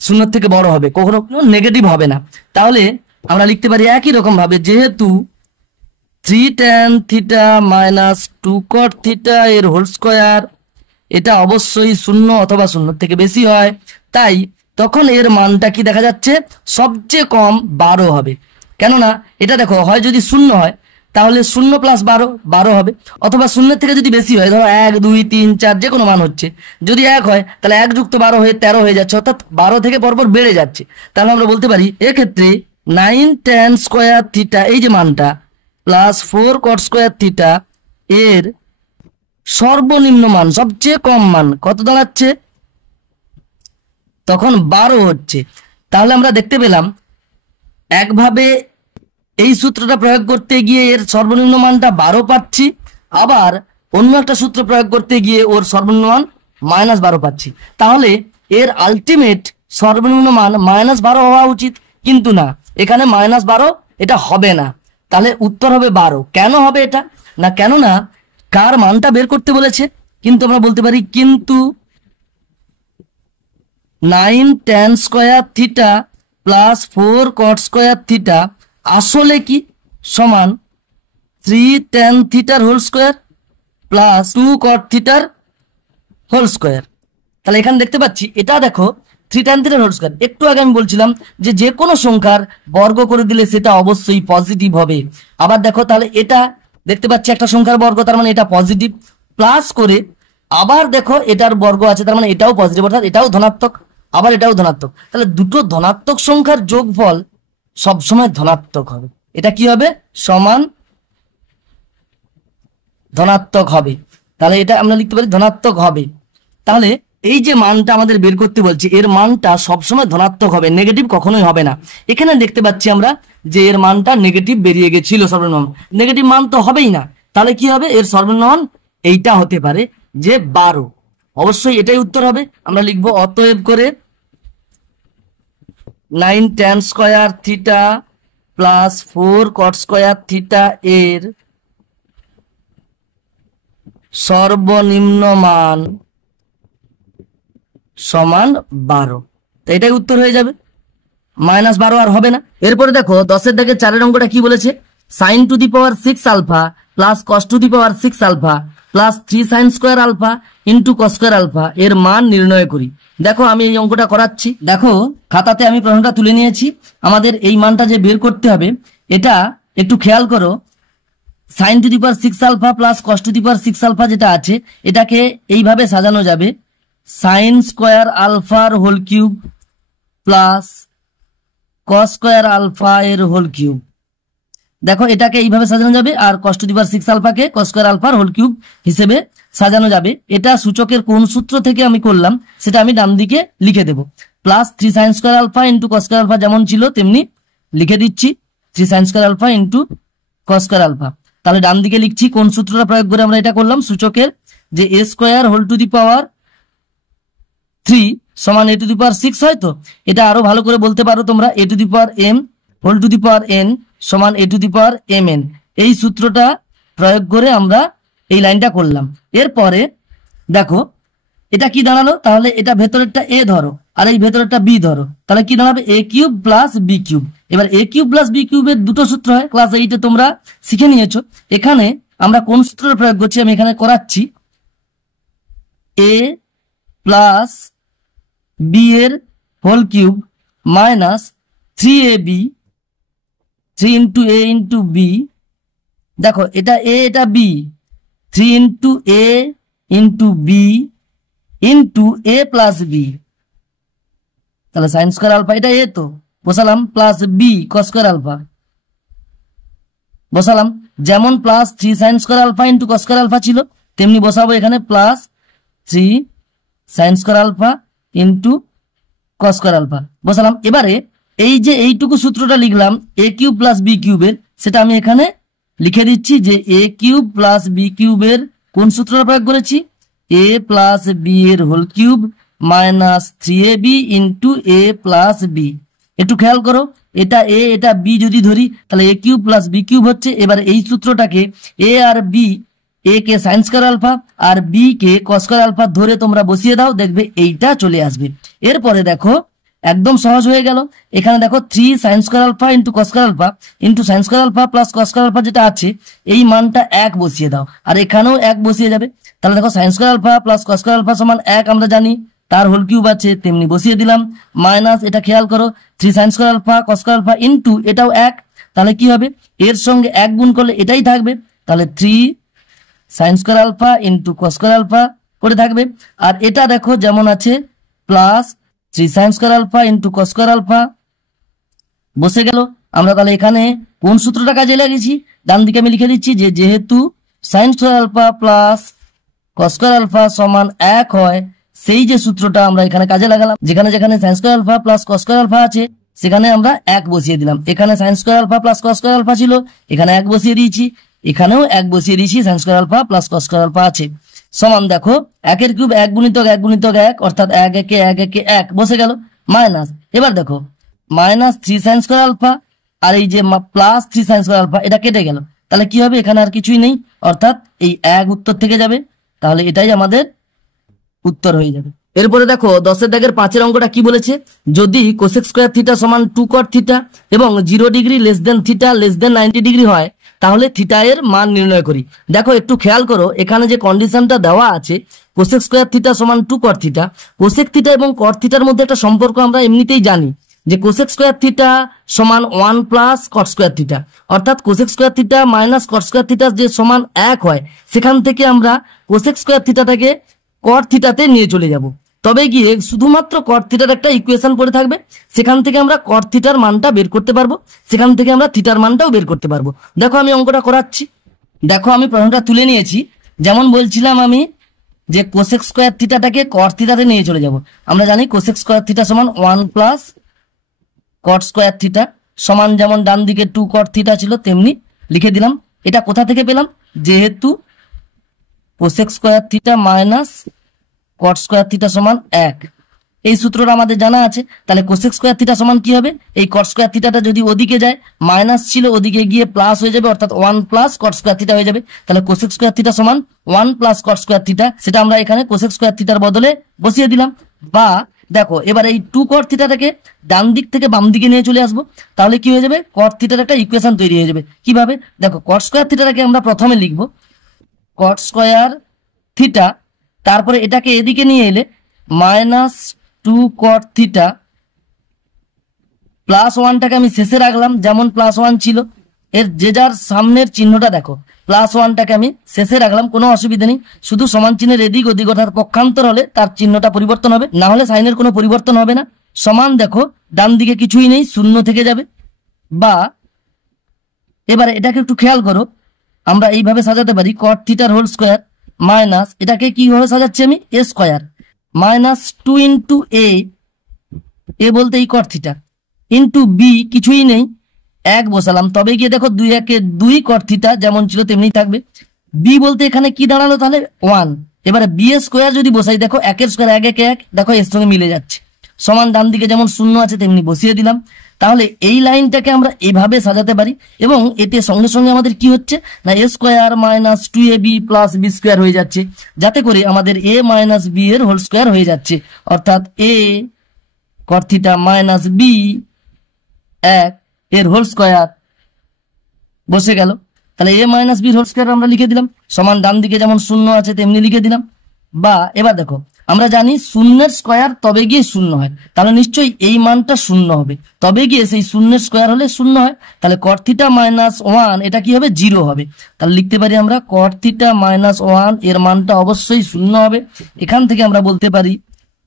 শূন্যের থেকে বড় হবে, কখনো নেগেটিভ হবে না। তাহলে আমরা লিখতে পারি একই রকম ভাবে, যেহেতু 3 tan theta minus 2 cot theta এর হোল স্কোয়ার এটা অবশ্যই 0 অথবা 0 থেকে বেশি হয়, তাই তখন এর মানটা কি দেখা যাচ্ছে, সবচেয়ে কম 12 হবে। কেননা এটা দেখো, হয় যদি 0 হয় তাহলে 0 প্লাস 12 12 হবে, অথবা 0 থেকে যদি বেশি হয়, ধরো 1 2 3 4 যে কোনো মান হচ্ছে, যদি 1 হয় তাহলে 1 যুক্ত 12 হয়ে 13 হয়ে যাচ্ছে, অর্থাৎ 12 থেকে পরপর বেড়ে যাচ্ছে। তাহলে আমরা বলতে পারি এক্ষেত্রে 9 tan স্কোয়ার থিটা এই যে মানটা প্লাস 4 cot স্কোয়ার থিটা এর সর্বনিম্ন মান, সবচেয়ে কম মান কত দাঁড়াচ্ছে, তখন 12 হচ্ছে। তাহলে আমরা দেখতে পেলাম একভাবে এই সূত্রটা প্রয়োগ করতে গিয়ে এর সর্বনিম্ন মানটা 12 পাচ্ছি, আবার অন্য একটা সূত্র প্রয়োগ করতে গিয়ে ওর সর্বনিম্ন মান -12 পাচ্ছি। তাহলে এর আলটিমেট সর্বনিম্ন মান -12 হওয়া উচিত, কিন্তু না, এখানে -12 এটা হবে না। তাহলে উত্তর হবে 12। কেন হবে এটা না, কেননা কার মানটা বের করতে বলেছে, কিন্তু আমরা বলতে পারি কিন্তু 9 tan square theta plus 4 cot square theta আসলে কি সমান 3 tan থিটার হোল স্কোয়ার প্লাস 2 cot থিটার হোল স্কোয়ার। তাহলে এখানে দেখতে পাচ্ছি এটা দেখো 3 tan থিটার হোল স্কোয়ার। একটু আগে আমি বলছিলাম যে কোনো সংখ্যার বর্গ করে দিলে সেটা অবশ্যই পজিটিভ হবে। আবার দেখো তাহলে এটা দেখতে পাচ্ছি একটা সংখ্যার বর্গ, তার মানে এটা পজিটিভ, প্লাস করে আবার দেখো এটার বর্গ আছে, তার মানে এটাও পজিটিভ, অর্থাৎ এটাও ধনাত্মক, আবার এটাও ধনাত্মক। তাহলে দুটো ধনাত্মক সংখ্যার যোগফল সবসময় ধনাত্মক হবে। এটা কি হবে, সমান ধনাত্মক হবে। তাহলে এটা আমরা লিখতে পারি ধনাত্মক হবে। তাহলে এই যে মানটা আমাদের বের করতে বলছে, এর মানটা সবসময় ধনাত্মক হবে, নেগেটিভ কখনোই হবে না। এখানে দেখতে পাচ্ছি আমরা যে এর মানটা নেগেটিভ বেরিয়ে গেছিল, সর্বনিম্ন নেগেটিভ মান তো হবেই না। তাহলে কি হবে, এর সর্বনিম্ন মান এইটা হতে পারে যে 12। অবশ্যই এটাই উত্তর হবে। আমরা লিখবো অতএব করে 9 tan square theta plus 4 cot square theta এর সর্বনিম্ন মান সমান 12। তো এটাই উত্তর হয়ে যাবে, -12 আর হবে না। এরপরে দেখো 10-এর দাগের 4-এর অঙ্কটা কি বলেছে, sin to the power 6 alpha plus cos to the power 6 alpha plus 3 sin square alpha into cos square alpha এর মান নির্ণয় করি। দেখো আমি এই অঙ্কটা করাচ্ছি, দেখো খাতাতে আমি প্রশ্নটা তুলে নিয়েছি। আমাদের এই মানটা যে বের করতে হবে, এটা একটু খেয়াল করো, sin to the power 6 alpha plus cos to the power 6 alpha যেটা আছে, এটাকে এইভাবে সাজানো যাবে, sin স্কোয়ার আলফার whole cube plus cos square alpha এর হোল কিউব। দেখো এটাকে এইভাবে সাজানো যাবে, আর cos টু দি পাওয়ার 6 আলফাকে cos স্কোয়ার আলফার হোল কিউব হিসেবে সাজানো যাবে। এটা সূচকের কোন সূত্র থেকে আমি করলাম সেটা আমি ডান দিকে লিখে দেব, plus 3 sin square alpha into cos square alpha যেমন ছিল তেমনি লিখে দিচ্ছি, 3 sin square alpha into cos square alpha. তাহলে ডান দিকে লিখছি কোন সূত্রটা প্রয়োগ করে আমরা এটা করলাম, সূচকের, যে a square whole to the power 3 সমান a টু দি পাওয়ার 6 হয়। তো এটা আরো ভালো করে বলতে পারো তোমরা, a to the power m whole to the power n সমান a to the power mn। এই সূত্রটা প্রয়োগ করে আমরা এই লাইনটা করলাম। এরপরে দেখো এটা কি দাঁড়ালো, তাহলে এটা ভেতরেরটা a ধরো আর এই ভেতরেরটা b ধরো, তাহলে কি দাঁড়াবে a cube plus b cube. এবার a কিউব প্লাস b কিউবের দুটো সূত্র হয়, ক্লাস 8-এ তোমরা শিখে নিয়েছো। এখানে আমরা কোন সূত্রটা প্রয়োগ করছি আমি এখানে করাচ্ছি, a প্লাস b এর whole cube minus 3ab 3 into a into b। দেখো এটা a এটা b, 3 into a into b into a plus b। তাহলে সাইন স্কোয়ার আলফা এটা a তো বসালাম, plus b cos square alpha বসালাম, যেমন plus 3 sine square alpha into cos square alpha ছিল তেমনি বসাবো এখানে plus 3 sine square alpha into cos square alpha বসালাম। এবারে এই যে এইটুকু সূত্রটা লিখলাম a কিউব প্লাস b কিউবের, সেটা আমি এখানে লিখে দিচ্ছি যে a কিউব প্লাস b কিউবের কোন সূত্রটা প্রয়োগ করেছি, a প্লাস b এর whole cube minus 3ab into a plus b। একটু খেয়াল করো, এটা a এটা b যদি ধরি তাহলে a cube plus b cube হচ্ছে। এবার এই সূত্রটাকে a আর b, a কে সাইন স্কোয়ার আলফা আর b কে cos স্কোয়ার আলফা ধরে তোমরা বসিয়ে দাও, দেখবে এইটা চলে আসবে। এরপরে দেখো একদম সহজ হয়ে গেল। এখানে দেখো 3 sin square alpha into cos square alpha into sine square alpha plus cos square alpha যেটা আছে এই মানটা 1 বসিয়ে দাও, আর এখানেও 1 বসিয়ে যাবে। তাহলে দেখো sine square alpha plus cos square alpha সমান 1 আমরা জানি, তার হোল কিউব আছে তেমনি বসিয়ে দিলাম, মাইনাস এটা খেয়াল করো 3 sin square alpha cos square alpha into এটাও 1, তাহলে কি হবে এর সঙ্গে 1 গুণ করলে এটাই থাকবে, তাহলে 3 sin square alpha into cos square alpha করে থাকবে। আর এটা দেখো যেমন আছে plus 3 sin square alpha into cos square alpha বসে গেল। আমরা তাহলে এখানে কোন সূত্রটা কাজে লাগিয়েছি, ডান দিকে আমি লিখে দিচ্ছি যে যেহেতু sine square alpha plus cos square alpha সমান 1 হয়, সেই যে সূত্রটা আমরা এখানে কাজে লাগালাম, যেখানে যেখানে sine square alpha plus cos square alpha আছে সেখানে আমরা 1 বসিয়ে দিলাম। এখানে sine square alpha plus cos square alpha ছিল, এখানে 1 বসিয়ে দিয়েছি, এখানেও 1 বসিয়ে দিয়েছি, sine square alpha plus cos square alpha আছে। সমান দেখো 1 এর কিউব 1 গুণিতক 1 গুণিতক 1 অর্থাৎ 1 একে 1 একে 1 বসে গেল, মাইনাস এবার দেখো মাইনাস 3 সাইন স্কয়ার আলফা আর এই যে প্লাস 3 সাইন স্কয়ার আলফা এটা কেটে গেল, তাহলে কি হবে এখানে আর কিছুই নেই, অর্থাৎ এই 1 উত্তর থেকে যাবে, তাহলে এটাই আমাদের উত্তর হয়ে যাবে। এরপরে দেখো 10 এর দাগের 5 এর অঙ্কটা কি বলেছে, যদি কোসেক স্কয়ার থিটা সমান 2 কট থিটা এবং 0 degree less than theta less than 90 degree হয় তাহলে থিটা এর মান নির্ণয় করি। দেখো একটু খেয়াল করো এখানে যে কন্ডিশনটা দেওয়া আছে কোসেক স্কয়ার থিটা সমান 2 কট থিটা, কোসেক থিটা এবং কট থিটার মধ্যে একটা সম্পর্ক আমরা এমনিতেই জানি যে কোসেক স্কয়ার থিটা সমান 1 প্লাস কট স্কয়ার থিটা, অর্থাৎ কোসেক স্কয়ার থিটা মাইনাস কট স্কয়ার থিটা যে সমান 1 হয় সেখান থেকে আমরা কোসেক স্কয়ার থিটাটাকে কট থিটাতে নিয়ে চলে যাব, তবে গিয়ে শুধুমাত্র কট থিটার একটা ইকুয়েশন পড়ে থাকবে, সেখান থেকে আমরা কট থিটার মানটা বের করতে পারবো, সেখান থেকে আমরা থিটার মানটাও বের করতে পারবো। দেখো আমি অঙ্কটা করাচ্ছি, দেখো আমি প্রশ্নটা তুলে নিয়েছি, যেমন বলছিলাম আমি যে কোসেক স্কয়ার থিটাটাকে কট থিটাতে নিয়ে চলে যাব। আমরা জানি কোসেক স্কয়ার থিটা সমান 1 প্লাস কট স্কয়ার থিটা সমান যেমন ডান দিকে 2 কট থিটা ছিল তেমনি লিখে দিলাম। এটা কোথা থেকে পেলাম, যেহেতু কোসেক স্কয়ার থিটা মাইনাস কট স্কয়ার থিটা সমান 1, এই সূত্রটা আমাদের জানা আছে। তাহলে কোসেক স্কয়ার থিটা সমান কি হবে, এই কট স্কয়ার থিটাটা যদি ওদিকে যায় মাইনাস ছিল ওদিকে গিয়ে প্লাস হয়ে যাবে, অর্থাৎ 1 প্লাস কট স্কয়ার থিটা হয়ে যাবে। তাহলে কোসেক স্কয়ার থিটা সমান 1 প্লাস কট স্কয়ার থিটা, সেটা আমরা এখানে কোসেক স্কয়ার থিটার বদলে বসিয়ে দিলাম। বা দেখো এবার এই 2 কট থিটাটাকে ডান দিক থেকে বাম দিকে নিয়ে চলে আসবো, তাহলে কি হয়ে যাবে কট থিটার একটা ইকুয়েশন তৈরি হয়ে যাবে। কিভাবে, দেখো কট স্কয়ার থিটাটাকে আমরা প্রথমে লিখবো কট স্কয়ার থিটা, তারপরে এটাকে এদিকে নিয়ে এলে মাইনাস 2 কট থিটা প্লাস 1টাকে আমি শেষে রাখলাম যেমন প্লাস 1 ছিল, এর যে যার সামনের চিহ্নটা দেখো প্লাস 1টাকে আমি শেষে রাখলাম, কোনো অসুবিধা নেই, শুধু সমান চিহ্নের এদিক ওদিক অর্থাৎ পক্ষান্তর হলে তার চিহ্নটা পরিবর্তন হবে, না হলে সাইনের কোনো পরিবর্তন হবে না। সমান দেখো ডান দিকে কিছুই নেই, শূন্য থেকে যাবে। বা এবারে এটাকে একটু খেয়াল করো, আমরা এইভাবে সাজাতে পারি কট থিটার হোল স্কয়ার মাইনাস এটাকে কিভাবে সাজাচ্ছি আমি এ স্কয়ার মাইনাস 2 ইন্টু এ বলতে এই কট থিটা ইন্টু বি কিছুই নেই 1 বসালাম, তবে গিয়ে দেখো 2 একে 2 কট থিটা যেমন ছিল তেমনি থাকবে। বি বলতে এখানে কি দাঁড়ালো তাহলে 1, এবারে বি এর স্কয়ার যদি বসাই দেখো 1 এর স্কয়ার 1 একে 1, দেখো এর সঙ্গে মিলে যাচ্ছে, সমান ডান দিকে যেমন শূন্য আছে তেমনি বসিয়ে দিলাম। তাহলে এই লাইনটাকে আমরা এভাবে সাজাতে পারি এবং এতে সঙ্গে সঙ্গে আমাদের কি হচ্ছে না A square minus 2ab plus B square হয়ে যাচ্ছে, যাতে করে আমাদের এ মাইনাস বি এর হোল স্কয়ার হয়ে যাচ্ছে, অর্থাৎ A cot theta minus B 1 এর হোল স্কয়ার বসে গেল। তাহলে A minus B whole square আমরা লিখে দিলাম, সমান ডান দিকে যেমন শূন্য আছে তেমনি লিখে দিলাম। বা এবার দেখো আমরা জানি শূন্যের স্কয়ার তবে গিয়ে শূন্য হয়, তাহলে নিশ্চয়ই এই মানটা শূন্য হবে, তবে গিয়ে সেই শূন্যের স্কয়ার হলে শূন্য হয়, তাহলে কট থিটা মাইনাস 1 এটা কি হবে 0 হবে। তাহলে লিখতে পারি আমরা কট থিটা মাইনাস 1 এর মানটা অবশ্যই শূন্য হবে। এখান থেকে আমরা বলতে পারি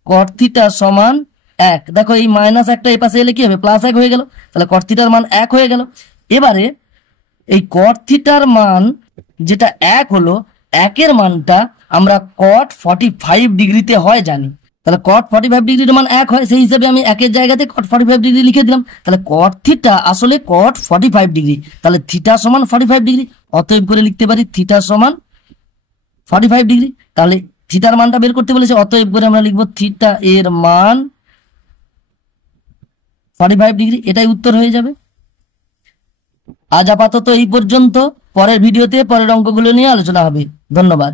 কট থিটা সমান 1, দেখো এই মাইনাস একটা এই পাশে এলে কি হবে প্লাস 1 হয়ে গেল, তাহলে কট থিটার মান 1 হয়ে গেল। এবারে এই কট থিটার মান যেটা 1 হলো 1 এর মানটা আমরা কট 45 ডিগ্রিতে হয় জানি, তাহলে কট 45 ডিগ্রির মান 1 হয়, সেই হিসাবে আমি 1 এর জায়গাতে কট 45 ডিগ্রি লিখে দিলাম। তাহলে কট থিটা আসলে কট 45 ডিগ্রি, তাহলে থিটা সমান 45 ডিগ্রি, অতএব করে লিখতে পারি থিটা সমান 45 ডিগ্রি। তাহলে থিটার মানটা বের করতে বলেছে, অতএব করে আমরা লিখবো থিটা এর মান 45 ডিগ্রি, এটাই উত্তর হয়ে যাবে। আজ আপাতত এই পর্যন্ত, পরের ভিডিওতে পরের অঙ্কগুলো নিয়ে আলোচনা হবে। ধন্যবাদ।